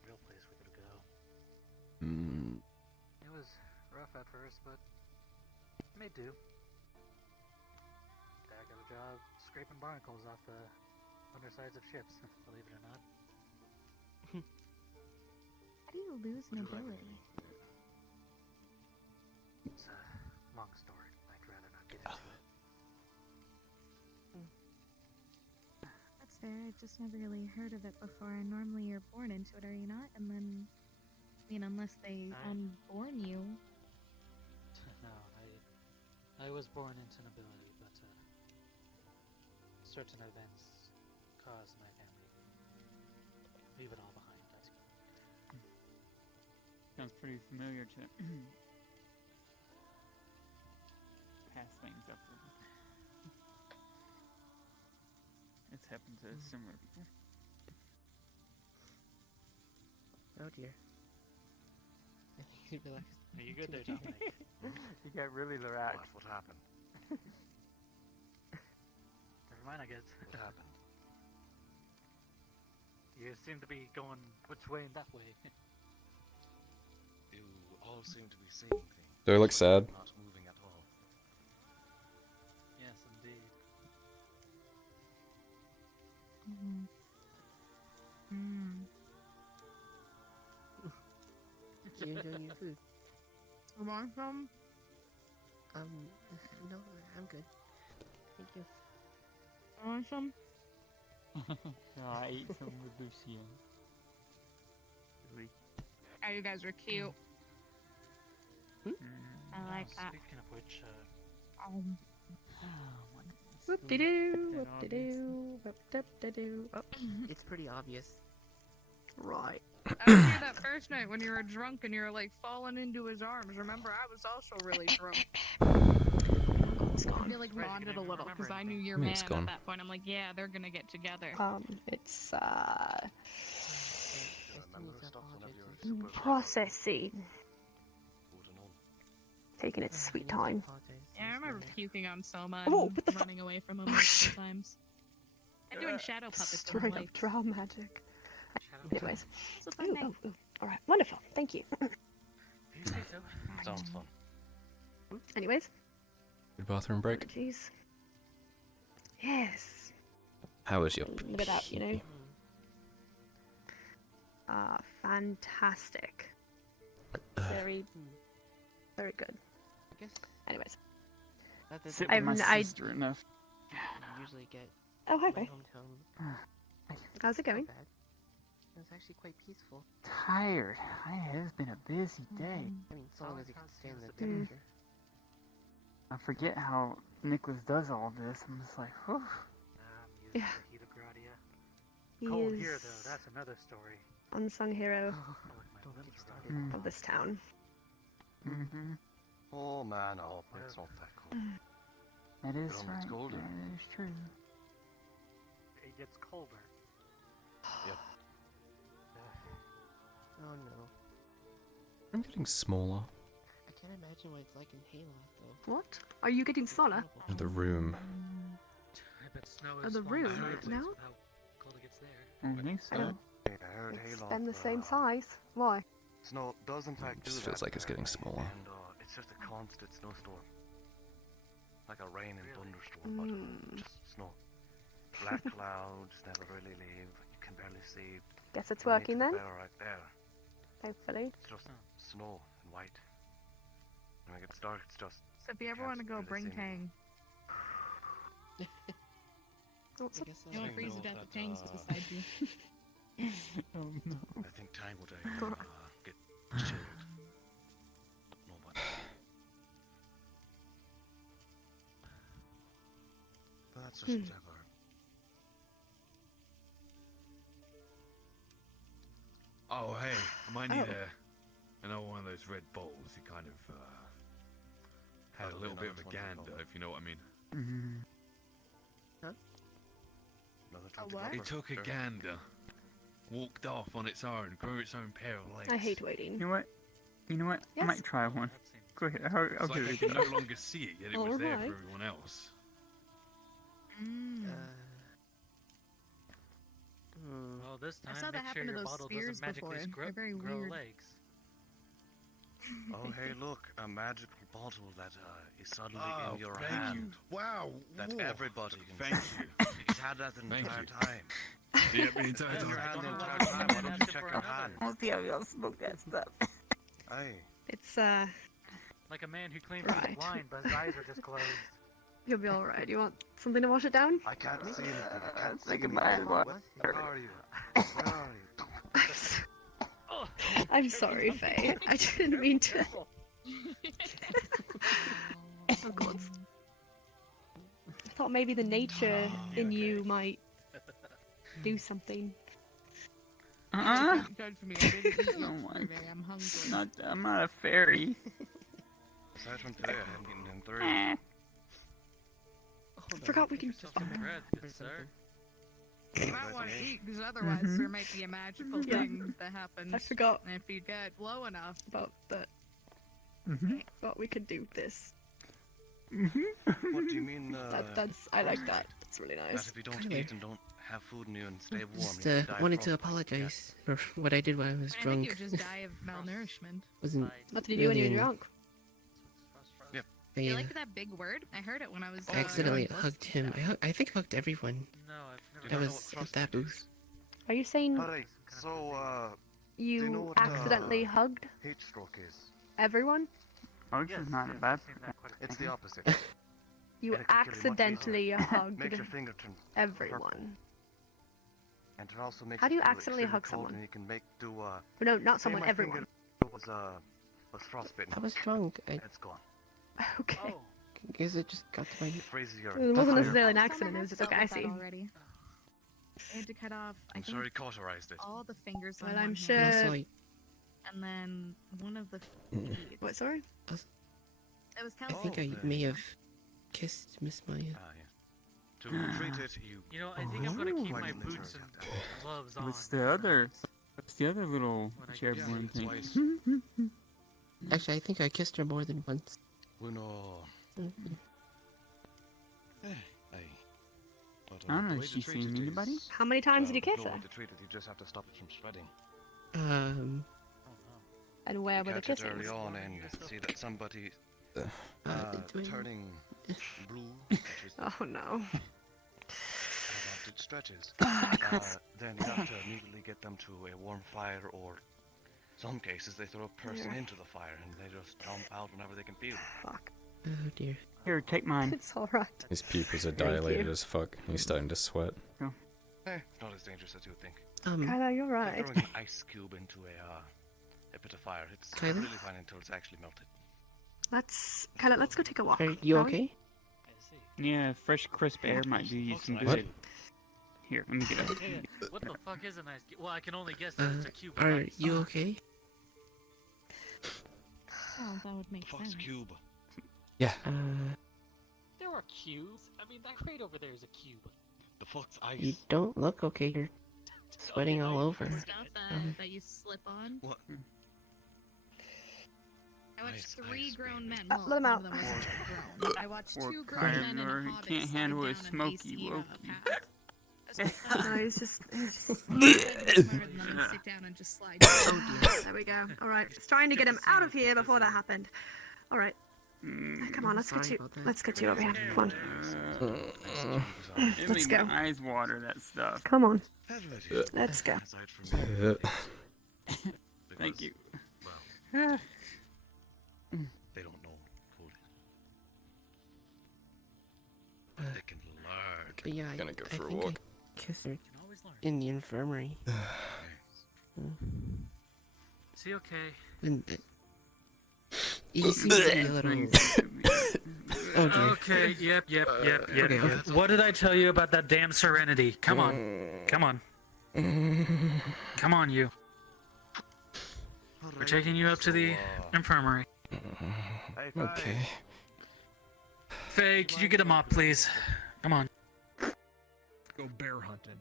Real place we could go. It was rough at first, but it made do. Dad got a job scraping barnacles off the undersides of ships, believe it or not. How do you lose nobility? It's a long story. I'd rather not get into it. That's fair. I just never really heard of it before. And normally you're born into it, are you not? And then, I mean, unless they unborn you. No, I was born into nobility, but certain events caused my family to leave it all behind. Sounds pretty familiar to pass things up. It's happened to similar people. Oh dear. Relax. Are you good there, Dominic? You got really relaxed. What happened? Never mind, I guess. What happened? You seem to be going which way and that way. You all seem to be seeing things. Do I look sad? Not moving at all. Yes, indeed. You enjoying your food? You want some? No, I'm good. Thank you. You want some? I ate some with Lucian. Oh, you guys are cute. I like that. Speaking of which, Whoop-de-doo, whoop-de-doo, whoop-de-doo. Oh. It's pretty obvious. Right. I was here that first night when you were drunk and you were like falling into his arms. Remember, I was also really drunk. I feel like bonded a little because I knew your man at that point. I'm like, yeah, they're gonna get together. It's processing. Taking its sweet time. Yeah, I remember puking on Soma and running away from him multiple times. And doing shadow puppets. Straight up drow magic. Anyways. Ooh. Alright, wonderful. Thank you. Sounds fun. Anyways. Good bathroom break. Jeez. Yes. How was your Live it out, you know. Fantastic. Very good. I guess. Anyways. Sit with my sister enough. I usually get. Oh, hi, my Faye. hometown. How's it going? It's actually quite peaceful. Tired. It has been a busy day. I mean, so long as you can stand the temperature. I forget how Nicholas does all this. I'm just like, whew. Yeah. He Cold is here, though. That's another story. unsung hero Don't get started. of this town. Oh man, I hope it's not that cold. That is It's right. colder. That is true. It gets colder. Yep. Oh no. I'm getting smaller. I can't imagine what it's like in Hayloft though. What? Are you getting smaller? The room. I bet snow Oh, is the one room, of the places no? with how cold it gets there. I think so. I don't. I heard It's Halo. been the same size. Why? Snow does in fact do Just that feels like it's there, getting smaller. And it's just a constant snowstorm. Like a rain and thunderstorm, but just snow. Black clouds never really leave. You can barely see. Guess it's the way working to the then. bell right there. Hopefully. It's just snow and white. When it gets dark, it's just. So if you ever want to go, bring Tang. What's up? You want to freeze to death with Tang's beside you. Oh no. I think time would get chilled. No, but that's just whatever. Oh, hey, I might need another one of those red bowls. He kind of had a little bit of a gander, if you know what I mean. Huh? He took a gander, walked off on its own, grew its own pair of legs. I hate waiting. You know what? I Yes? might try one. Go ahead. I'll It's like give I it a could go. no longer see it, yet it was there for Alright. everyone else. Well, this time, I saw that make sure happen to your those bottle spheres doesn't magically before. They're very grow weird. legs. Oh, hey, look, a magical bottle that is suddenly Oh, in your thank hand. you. Wow. That whoa. everybody can Thank you. He's had that the Thank entire you. time. Yep, the entire It's in your time. hand the entire time. Why don't you check your hand? I'll smoke that stuff. Aye. It's Like a man who claims Right. he's blind, but his eyes are just closed. You'll be alright. You want something to wash it down? I can't see anything. I can't see Like anything. my Where are you? Where are you? I'm sorry, Faye. I didn't mean to. Oh god. I thought maybe the nature in you might do something. Don't judge me. I didn't eat Oh my yesterday. I'm hungry. I'm not a fairy. Aside from today, I haven't eaten in 3. Eh. I forgot we can. You might want to eat, because otherwise there might be a magical thing that happens. I forgot. And if you get low enough. About that. Mhm. Thought we could do this. What do you mean? That's. I like that. That's really That nice. if you don't Anyway. eat and don't have food in you and stay warm, Just you die of wanted to frostbite. apologize for what I did when I was I think drunk. you just die of malnourishment. Wasn't What did you do when you were really drunk? Yep. I, You like that big word? I heard it when I was. I accidentally going hugged him. I think I hugged everyone. No, I've That never. was at that booth. Are you saying Alright, so, do you you know what, accidentally hugged heat stroke is? everyone? Hugs is not a bad thing. It's the opposite. You And it can kill you much accidentally easier. hugged Makes your finger turn purple. everyone. And it also makes How do you feel accidentally extremely hug cold someone? And you can make do No, not say someone, my everyone. finger was frostbitten. I was drunk. It's gone. Okay. Guess it just got to my. It freezes your. It wasn't entire necessarily an body. accident, it was just okay, I see. Already. I had to cut off. I'm I think sorry, cauterized it. all the fingers on Well, one I'm hand, sure. And also, I, and then one of the feet. What, sorry? It was I Kelsey. think I may have kissed Miss Maya. To treat it, You know, I think I'm gonna keep Quite my an boots and gloves on. What's the other? What's the other little cherubim thing? twice. Actually, I think I kissed her more than once. Uno. I don't know if she's seen anybody. How many times did you kiss No her? way to treat it, you just have to stop it from spreading. And where were the Catch it early kissings? on and see that somebody turning blue, which is Oh no. as it stretches. Then you have to immediately get them to a warm fire, or some cases they throw a person Yeah. into the fire and they just dump out whenever they can feel. Fuck. Oh dear. Here, take mine. It's alright. His pupils are Thank you. dilated as fuck. He's starting to sweat. Not as dangerous as you would think. Kyler, you're Like right. throwing an ice cube into a bit of fire. It's Kyler? really fine until it's actually melted. Kyler, let's go take a walk. Are you shall we? okay? Yeah, fresh crisp air might do you some What? good. Here, let me get it. What the fuck is a nice? Well, I can only guess that it's a cube. of Are ice. you okay? Oh, that would make Fox sense. cube. Yeah. There are cubes. I mean, that crate over there is a cube. The fox You ice. don't look okay. You're sweating all over. Stuff that you slip on. What? I watched Ice, 3 ice, grown baby. men. let him one out. of them wasn't grown. I watched Poor 2 grown men and a Kyler, he hobbit can't slide handle down his an smoky icy, Loki. path. No, he's just. Smarter than them, sit down and just slide down. Oh dear. There we go. Alright. It's trying to get him out of here before that happened. Alright. Come on, let's get Sorry you. about that. Let's get you over here. Come on. It Let's made go. my eyes water, that stuff. Come on. Let's go. Aside from Thank you. Well, they don't know code. But they can learn. But yeah, Gonna go I for a think walk. I kissed her always learn. in the infirmary. Is he okay? And he seems to be a little. Oh dear. Okay, yep. Okay, okay. What did I tell you about that damn serenity? Come on. Come on. Come on, you. We're taking you up to the infirmary. Okay. Faye, could you get him up, please? Come on. Go bear hunting.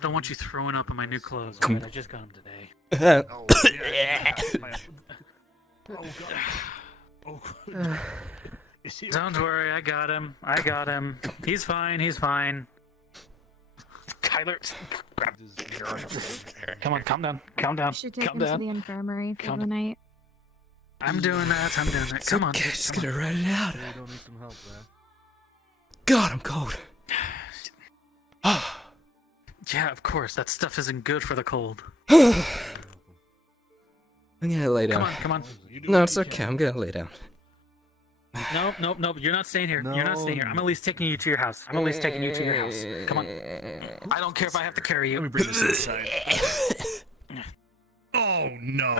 Don't want you throwing up in my new clothes. Come Alright, I just got them today. Oh, yeah. Oh, God. Oh, is he Don't worry, I got him. I got him. He's fine, he's fine. Kyler, grab Come on, calm down. Calm down. You should take Calm him to down. the infirmary for Calm the night. I'm doing that. I'm doing that. Come on. Okay, just come gonna on. ride it out. You don't need some help there. God, I'm cold. Yeah, of course. That stuff isn't good for the cold. I'm gonna lay down. Come on, come on. No, it's okay. I'm gonna lay down. Nope. You're not staying here. You're not staying here. I'm at least taking you to your house. Come on. I don't care if I have to carry you. Let me bring this inside. Oh no!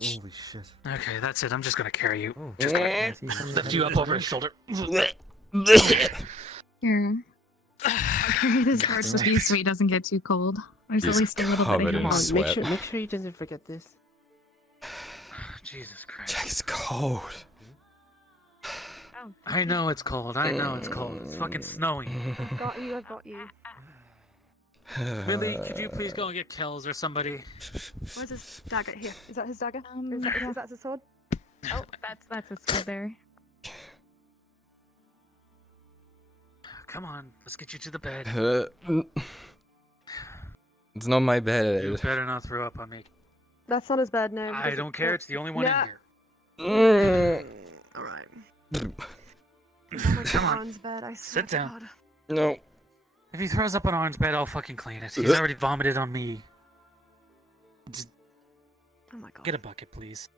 Holy shit. Okay, that's it. I'm just gonna carry you. Just gonna lift you up over his shoulder. Here. I'll carry this horse with you so he doesn't get too cold. There's at least a little bit of covered in warmth. sweat. Make sure he doesn't forget this. Jesus Christ. Jack, it's cold. Oh, I know it's cold. It's fucking snowing. I've got you. Really? Could you please go and get Kells or somebody? Where's his dagger? Here. Is that his dagger? Is that his sword? Oh, that's a sword there. Come on, let's get you to the bed. It's not my bed. You better not throw up on me. That's not his bed, no. I don't care. It's the only one in here. Alright. Come on. Oran's bed, I swear Sit to down. God. No. If he throws up on Oran's bed, I'll fucking clean it. He's already vomited on me. Just Oh my God. get a bucket, please.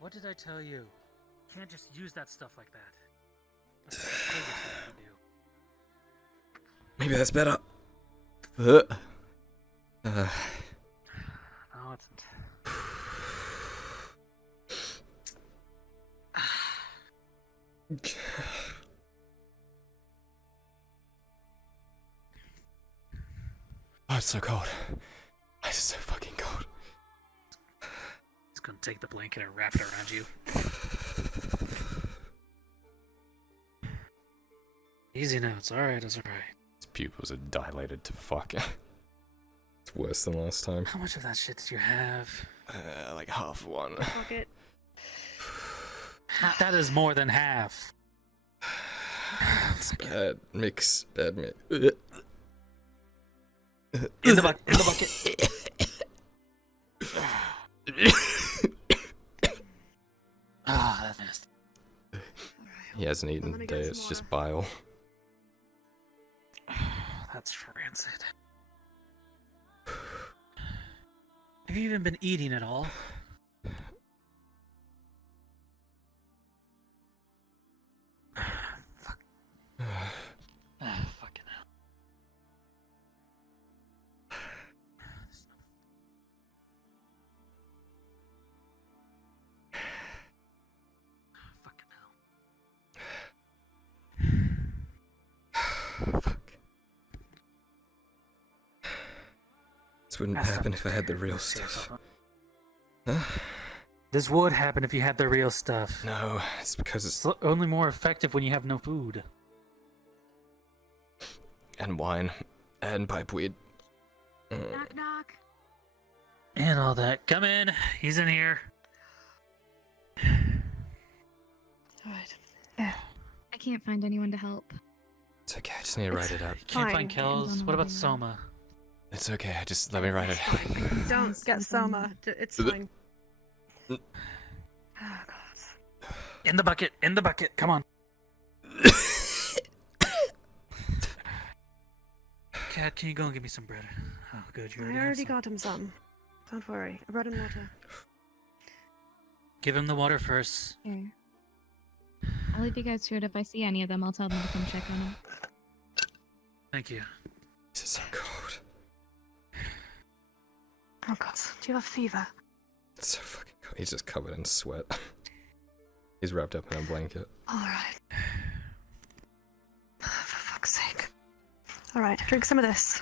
What did I tell you? You can't just use that stuff like that. That's the biggest thing you do. Maybe that's better. No, it's not. Oh, it's so cold. It's so fucking cold. Just gonna take the blanket and wrap it around you. Easy now, it's alright, His pupils are dilated to fuck. It's worse than last time. How much of that shit did you have? Like half one. Pocket. That is more than half. It's bad mix. Bad mix. In the bucket. Ah, that's nasty. He hasn't eaten today, it's just bile. That's rancid. Have you even been eating at all? Fuck. Fucking hell. This wouldn't happen if I had the real stuff. Huh? This would happen if you had the real stuff. No, it's because it's only more effective when you have no food. And wine. And pipe weed. Knock, knock. And all that. Come in. He's in here. Alright. I can't find anyone to help. It's okay, I just need to write it out. Can't find Kells. What about Soma? It's okay, just let me write it. Don't get Soma. It's fine. Oh, God. In the bucket. Come on. Cat, can you go and get me some bread? Oh, good. You I already already have some. got him some. Don't worry. Bread and water. Give him the water first. Here. I'll leave you guys to it. If I see any of them, I'll tell them to come check on them. Thank you. This is so cold. Oh, God. Do you have a fever? It's so fucking cold. He's just covered in sweat. He's wrapped up in a blanket. Alright. For fuck's sake. Alright, drink some of this.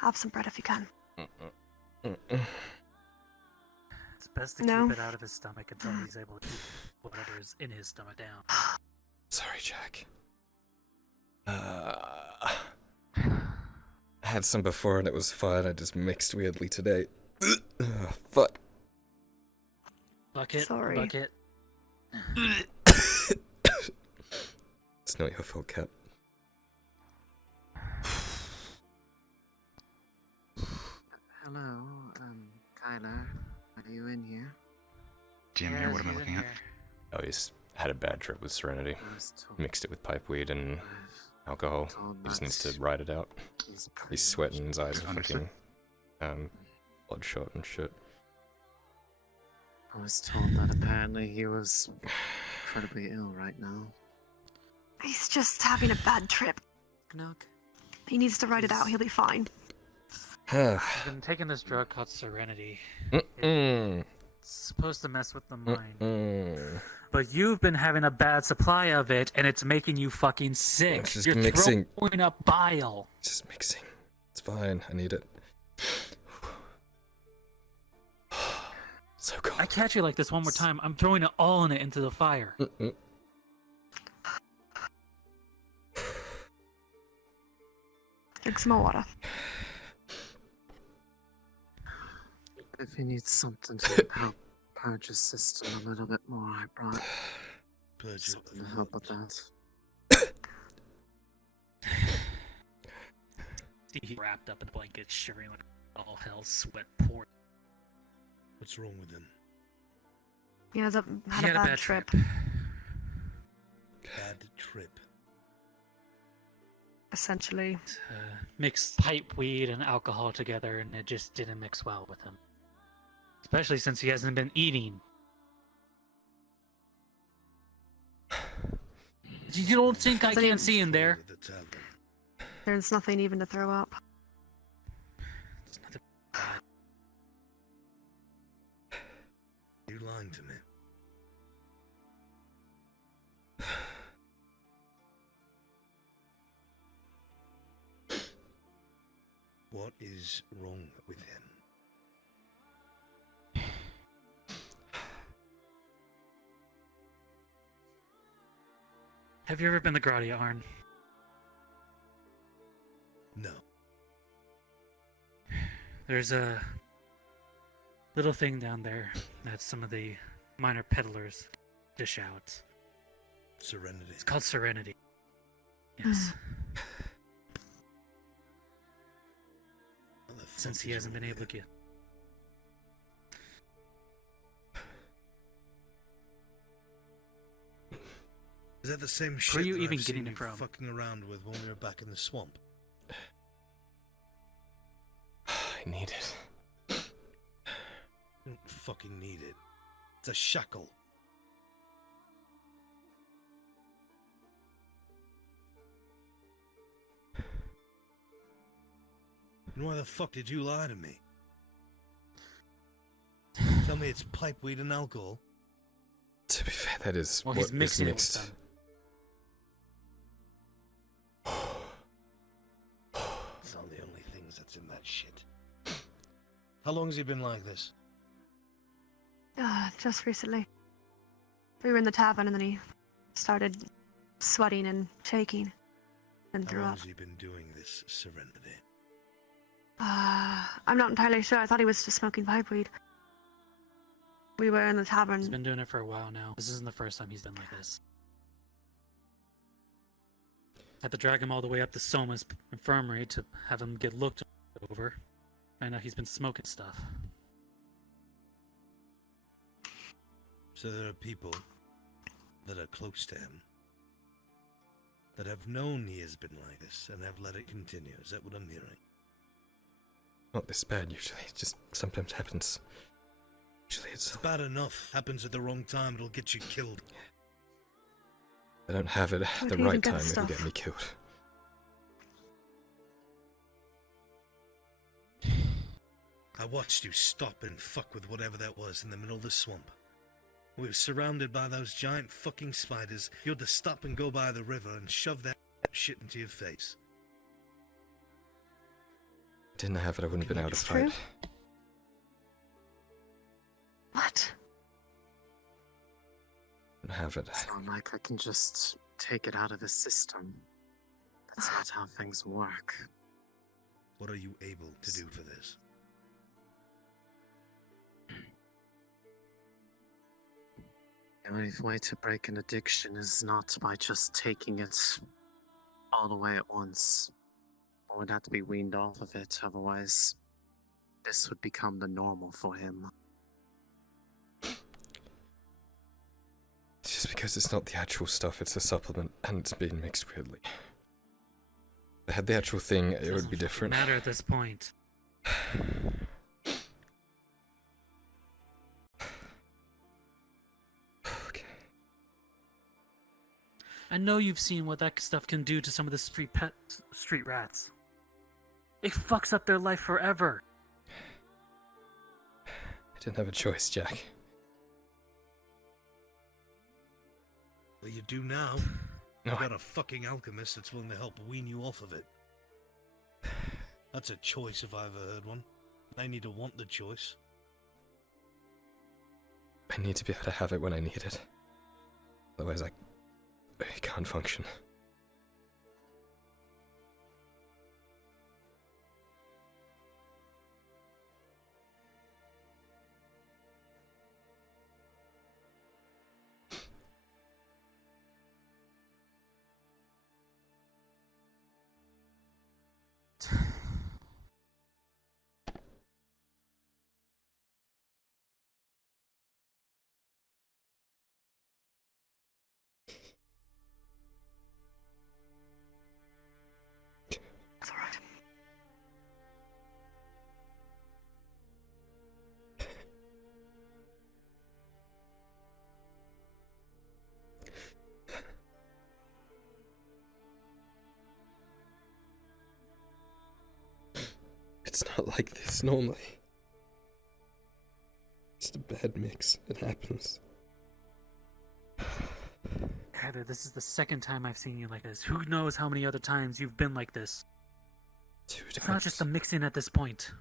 Have some bread if you can. It's best to No. keep it out of his stomach until he's able to keep whatever is in his stomach down. Sorry, Jack. I had some before and it was fine. I just mixed weirdly today. Fuck. Bucket. Sorry. Bucket. It's not your fault, Cat. Hello, Kyler. you in here? GM here, what am I looking at? Oh, he's had a bad trip with Serenity. Mixed it with pipeweed and alcohol. He just needs to ride it out. He's sweating, his eyes are fucking bloodshot and shit. I was told that apparently he was incredibly ill right now. He's just having a bad trip. Knock. He needs to write it out. He'll be fine. I've been taking this drug called Serenity. Mm-mm. It's supposed to mess with the mind. Mm-mm. But you've been having a bad supply of it, and it's making you fucking sick. It's just You're mixing. throwing up bile. It's just mixing. It's fine. I need it. So cold. I catch you like this one more time, I'm throwing it all in it into the fire. Mm-mm. Drink some more water. If he needs something to help purge his system a little bit more, I brought something to help with that. He wrapped up in a blanket, shivering like all hell, sweat pouring. What's wrong with him? He had a bad trip. Bad trip. Essentially. Mixed pipe weed and alcohol together, and it just didn't mix well with him. Especially since he hasn't been eating. You don't think I can't see in there? There's nothing even to throw up. It's nothing bad. You lying to me? What is wrong with him? Have you ever been to Gradia, Arn? No. There's a little thing down there that some of the minor peddlers dish out. Serenity. It's called Serenity. Yes. Since he hasn't been able to get. Is that the same shit Where are you that even I've getting seen it you from? fucking around with when we were back in the swamp? I need it. You don't fucking need it. It's a shackle. And why the fuck did you lie to me? Tell me it's pipeweed and alcohol? To be fair, that is Well, what he's is mixing it with mixed. them. It's not the only things that's in that shit. How long has he been like this? Just recently. We were in the tavern and then he started sweating and shaking and How threw long up. has he been doing this Serenity? I'm not entirely sure. I thought he was just smoking pipeweed. We were in the tavern. He's been doing it for a while now. This isn't the first time he's been like this. Had to drag him all the way up to Soma's infirmary to have him get looked over. I know he's been smoking stuff. So there are people that are close to him that have known he has been like this and have let it continue. Is that what I'm hearing? Not this bad usually. It just sometimes happens. Usually it's bad enough. Happens at the wrong time, it'll get you killed. I don't have it at the right time. It'll get me killed. I watched you stop and fuck with whatever that was in the middle of the swamp. We were surrounded by those giant fucking spiders. You had to stop and go by the river and shove that shit into your face. Didn't have it, I wouldn't have been able to It's fight. true. What? Didn't have it. It's not like I can just take it out of the system. That's not how things work. What are you able to do for this? The only way to break an addiction is not by just taking it all the way at once. One would have to be weaned off of it, otherwise this would become the normal for him. because it's not the actual stuff, it's a supplement, and it's being mixed weirdly. If I had the actual thing, it would be different. Matter at this point. I know you've seen what that stuff can do to some of the street rats. It fucks up their life forever. I didn't have a choice, Jack. Well, you do now. No, You've got a fucking alchemist that's willing to help wean you off of it. That's a choice if I ever heard one. I need to want the choice. I need to be able to have it when I need it. Otherwise, I can't function. That's alright. It's not like this normally. It's a bad mix. It happens. Kyler, this is the second time I've seen you like this. Who knows how many other times you've been like this? It's not just the mixing at this point.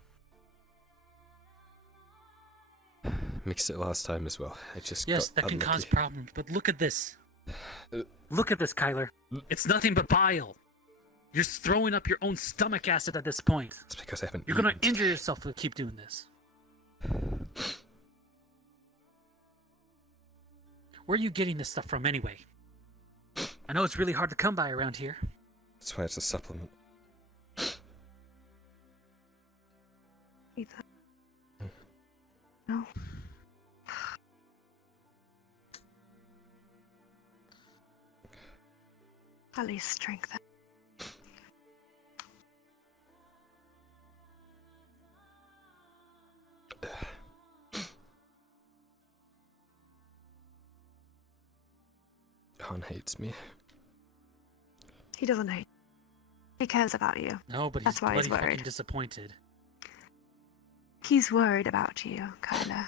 Mixed it last time as well. I just Yes, got that can cause unlucky. problems, but look at this. Look at this, Kyler. It's nothing but bile. You're throwing up your own stomach acid at this point. It's because I haven't You're gonna eaten injure yourself if you keep doing this. Where are you getting this stuff from anyway? I know it's really hard to come by around here. That's why it's a supplement. Ethan. No. At least strengthen. Han hates me. He doesn't hate. He cares about you. No, but That's he's why he's bloody fucking worried. disappointed. He's worried about you, Kyler.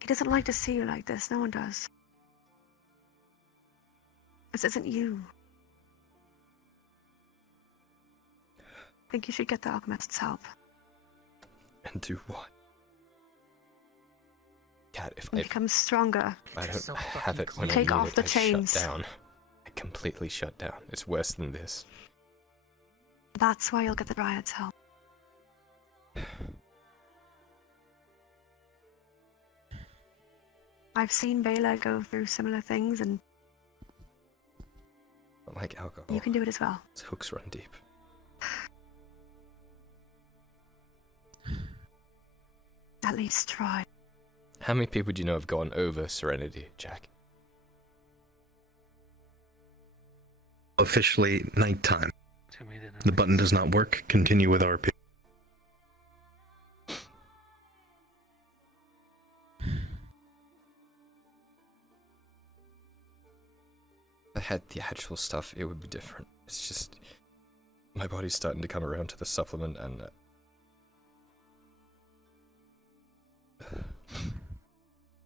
He doesn't like to see you like this. No one does. This isn't you. I think you should get the alchemist's help. And do what? God, if And become stronger. I don't have it when Take I need off it, the I chains. shut down. I completely shut down. It's worse than this. That's why you'll get the Dryad's help. I've seen Bela go through similar things, and Not like alcohol. you can do it as well. Its hooks run deep. At least try. How many people do you know have gone over Serenity, Jack? Officially nighttime. The button does not work. Continue with RP. If I had the actual stuff, it would be different. It's just my body's starting to come around to the supplement, and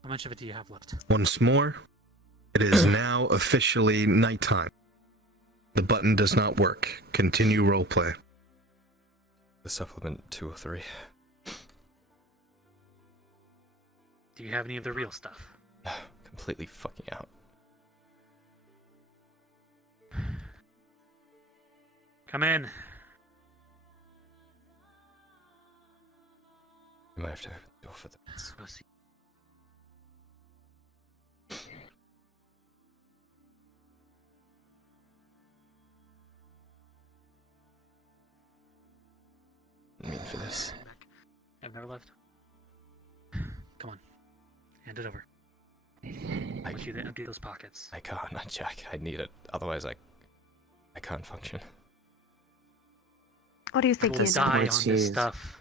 How much of it do you have left? Once more, it is now officially nighttime. The button does not work. Continue roleplay. the supplement 2 or 3. Do you have any of the real stuff? Completely fucking out. Come in. You might have to open the door for them. Let's go see. I mean for this. I've never left. Come on. Hand it over. I want you to empty those pockets. I can't, Jack. I need it. Otherwise, I can't function. What do you think We'll you die do? on this stuff.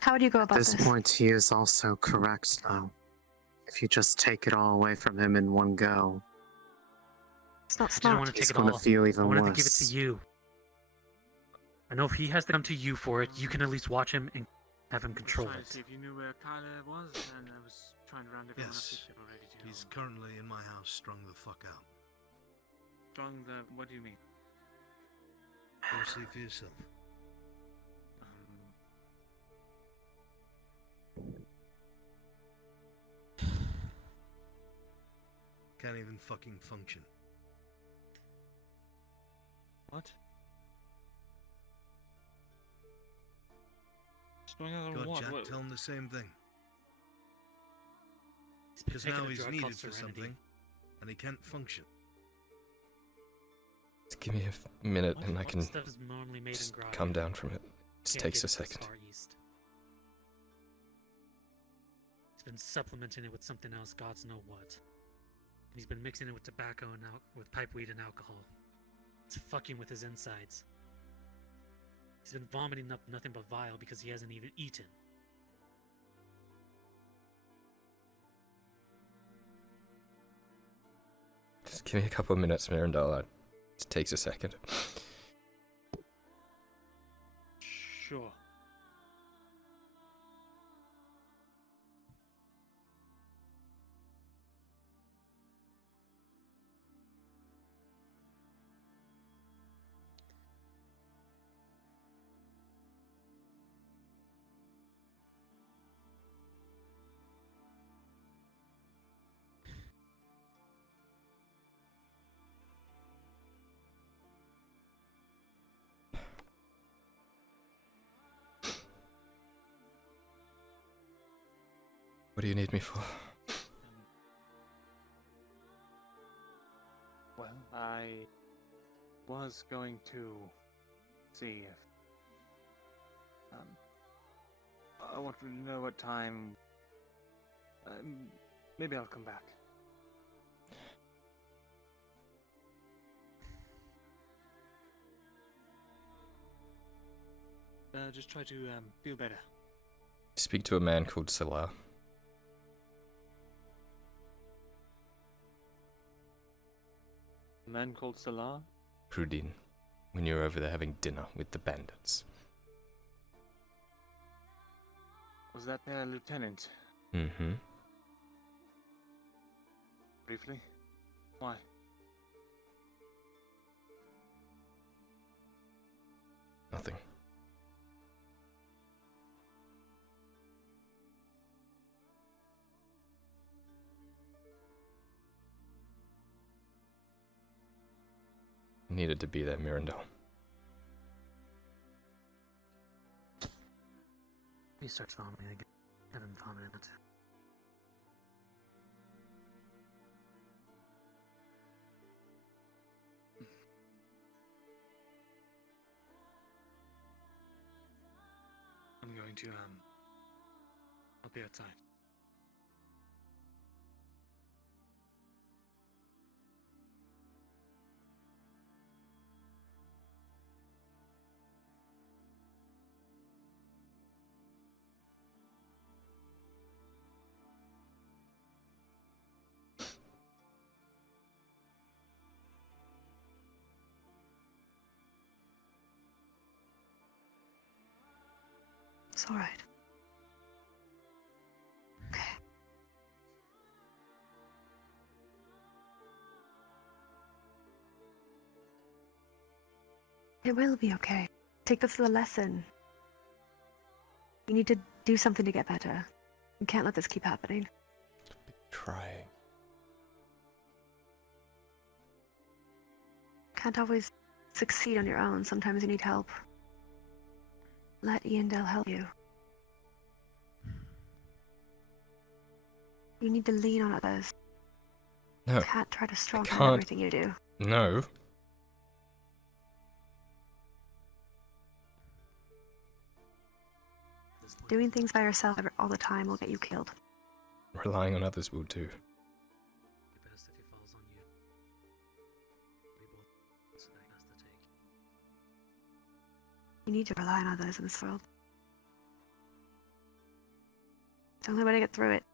How would you go about At this point, he is also correct, though. If you just take it all away from him in one go, It's not I didn't smart. want to take he's it going all. to feel even I wanted worse. to give it to you. I know if he has to come to you for it, you can at least watch him and have him control I was trying to it. see if you knew where Kyler was, and I was trying to round everyone up Yes. if you've already do. He's currently in my house, strung the fuck out. Strong the. What do you mean? Go see for yourself. Can't even fucking function. What? Strung out on God, what? Jack, What- tell him the same thing. He's been Because taking now a he's drug called needed for Serenity. something, and he can't function. Just give me a minute and I can Stuff is normally made in just Grotto. come down from it. Just Can't takes get a it this second. far east. He's been supplementing it with something else, gods know what. He's been mixing it with tobacco and with pipeweed and alcohol. It's fucking with his insides. He's been vomiting up nothing but vile because he hasn't even eaten. Just give me a couple of minutes, Mirandala. It just takes a second. Sure. What do you need me for? Well, I was going to see if. I wanted to know what time. Maybe I'll come back. Just try to feel better. Speak to a man called Salah. A man called Salah? Prudin, when you were over there having dinner with the bandits. Was that their lieutenant? Mm-hmm. Briefly? Why? Nothing. Needed to be there, Mirandel. He starts vomiting again. Have him vomit in it. I'm going to, I'll be outside. It's alright. Okay. It will be okay. Take this as a lesson. You need to do something to get better. You can't let this keep happening. Trying. Can't always succeed on your own. Sometimes you need help. Let Iandel help you. You need to lean on others. No. You can't try to strong can't. everything you do. No. Doing things by yourself all the time will get you killed. Relying on others will do. You need to rely on others in this world. It's the only way to get through it.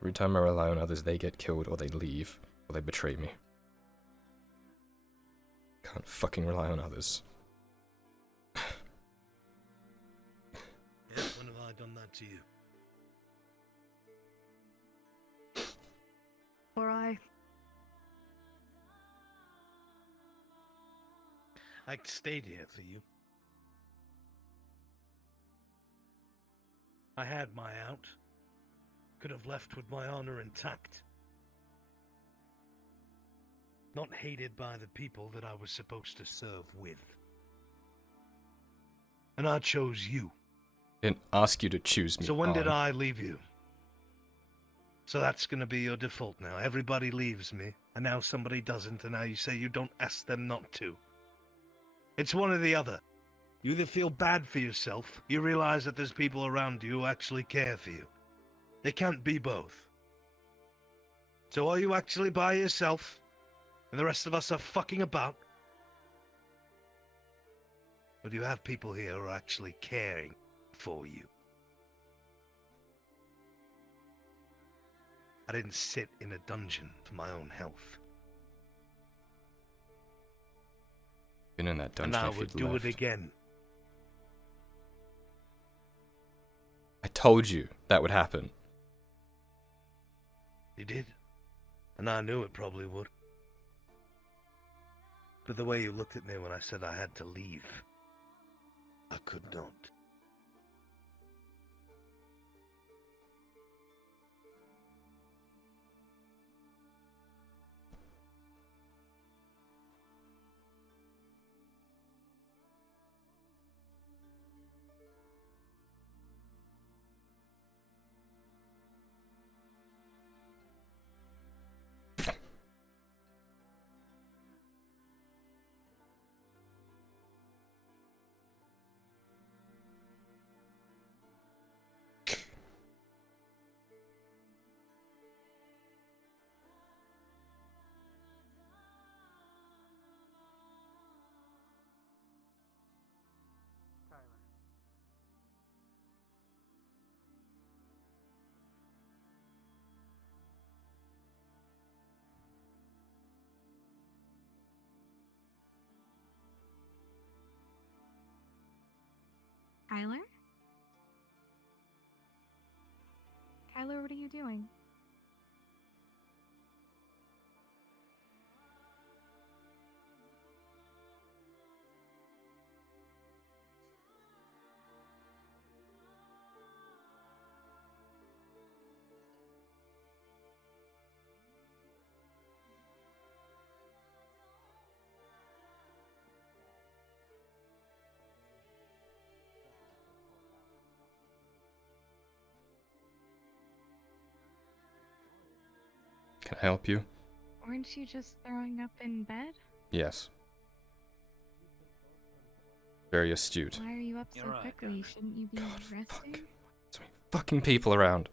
Every time I rely on others, they get killed, or they leave, or they betray me. Can't fucking rely on others. Yeah, when have I done that to you? Or I stayed here for you. I had my out. Could have left with my honor intact. Not hated by the people that I was supposed to serve with. And I chose you. Didn't ask you to choose me. So when did I leave you? So that's gonna be your default now. Everybody leaves me, and now somebody doesn't, and now you say you don't ask them not to. It's one or the other. You either feel bad for yourself, you realize that there's people around you who actually care for you. They can't be both. So are you actually by yourself, and the rest of us are fucking about? Or do you have people here who are actually caring for you? I didn't sit in a dungeon for my own health. Been in that dungeon. And I if would you'd do left. it again. I told you that would happen. You did. And I knew it probably would. But the way you looked at me when I said I had to leave, I could not. Kyler? Kyler, what are you doing? Can I help you? Weren't you just throwing up in bed? Yes. Very astute. Why are you up so quickly? Shouldn't you be resting? Fucking people around.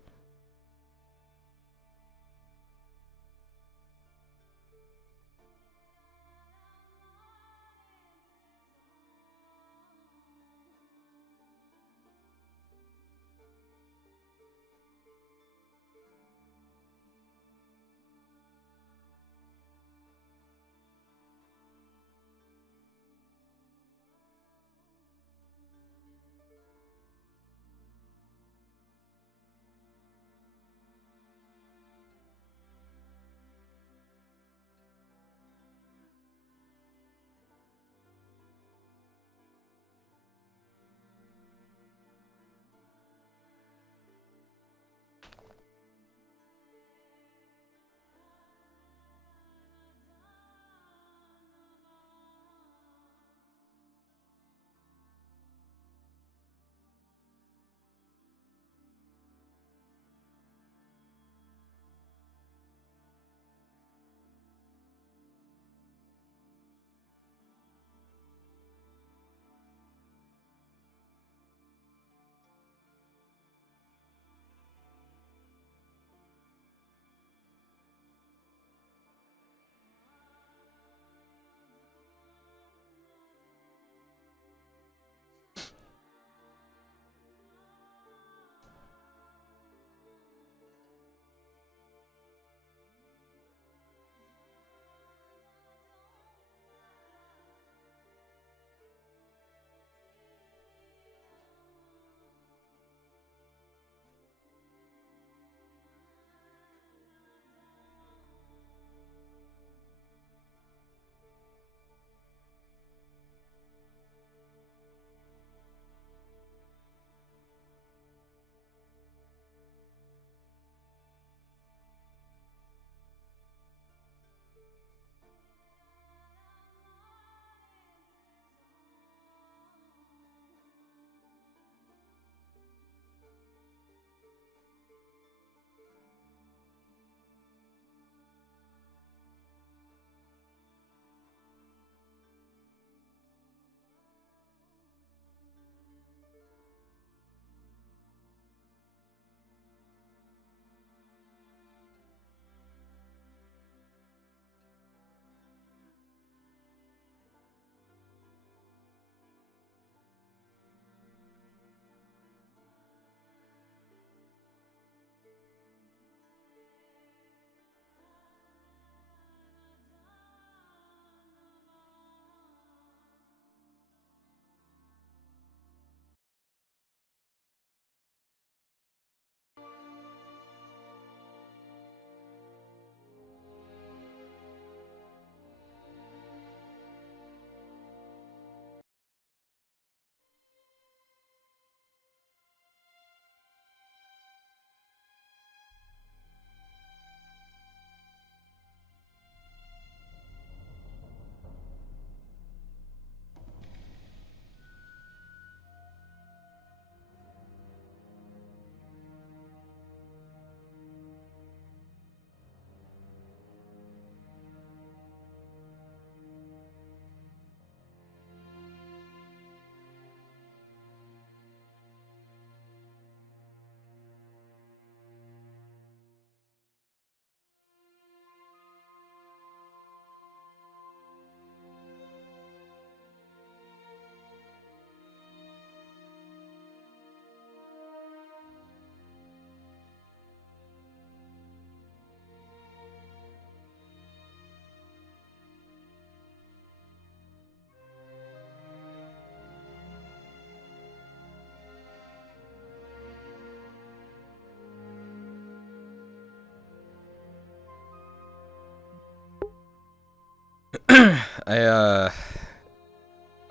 I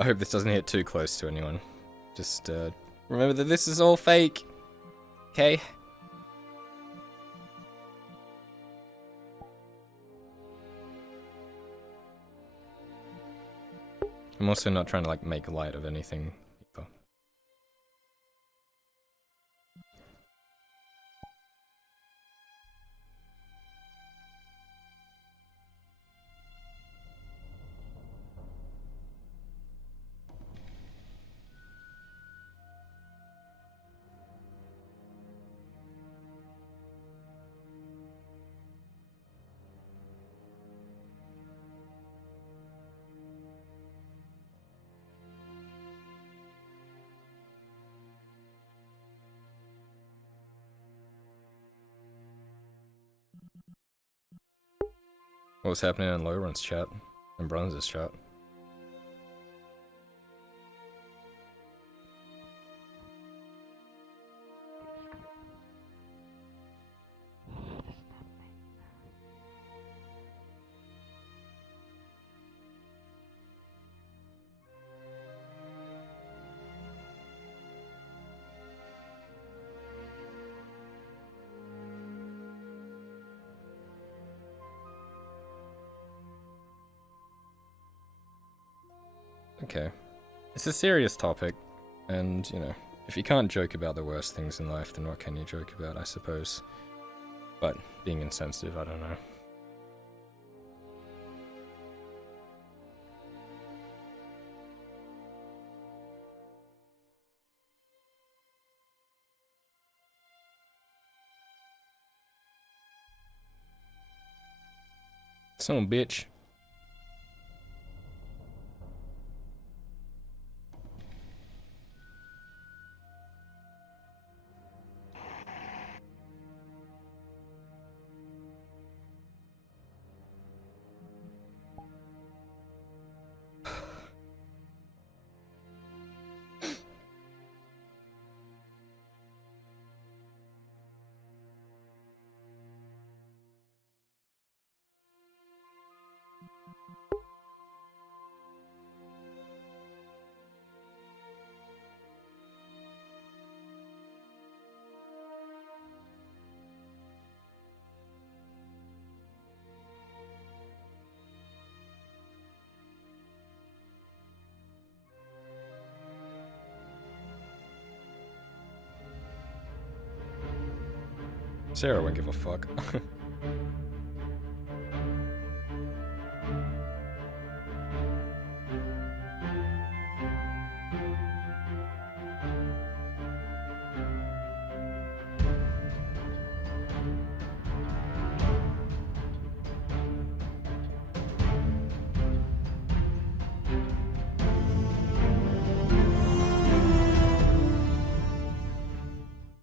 hope this doesn't hit too close to anyone. Just remember that this is all fake. Okay? I'm also not trying to like make light of anything either. What's happening in Lowrun's chat and Bronze's chat? Okay. It's a serious topic, and, you know, if you can't joke about the worst things in life, then what can you joke about, I suppose? But being insensitive, I don't know. Son of a bitch. Sarah won't give a fuck.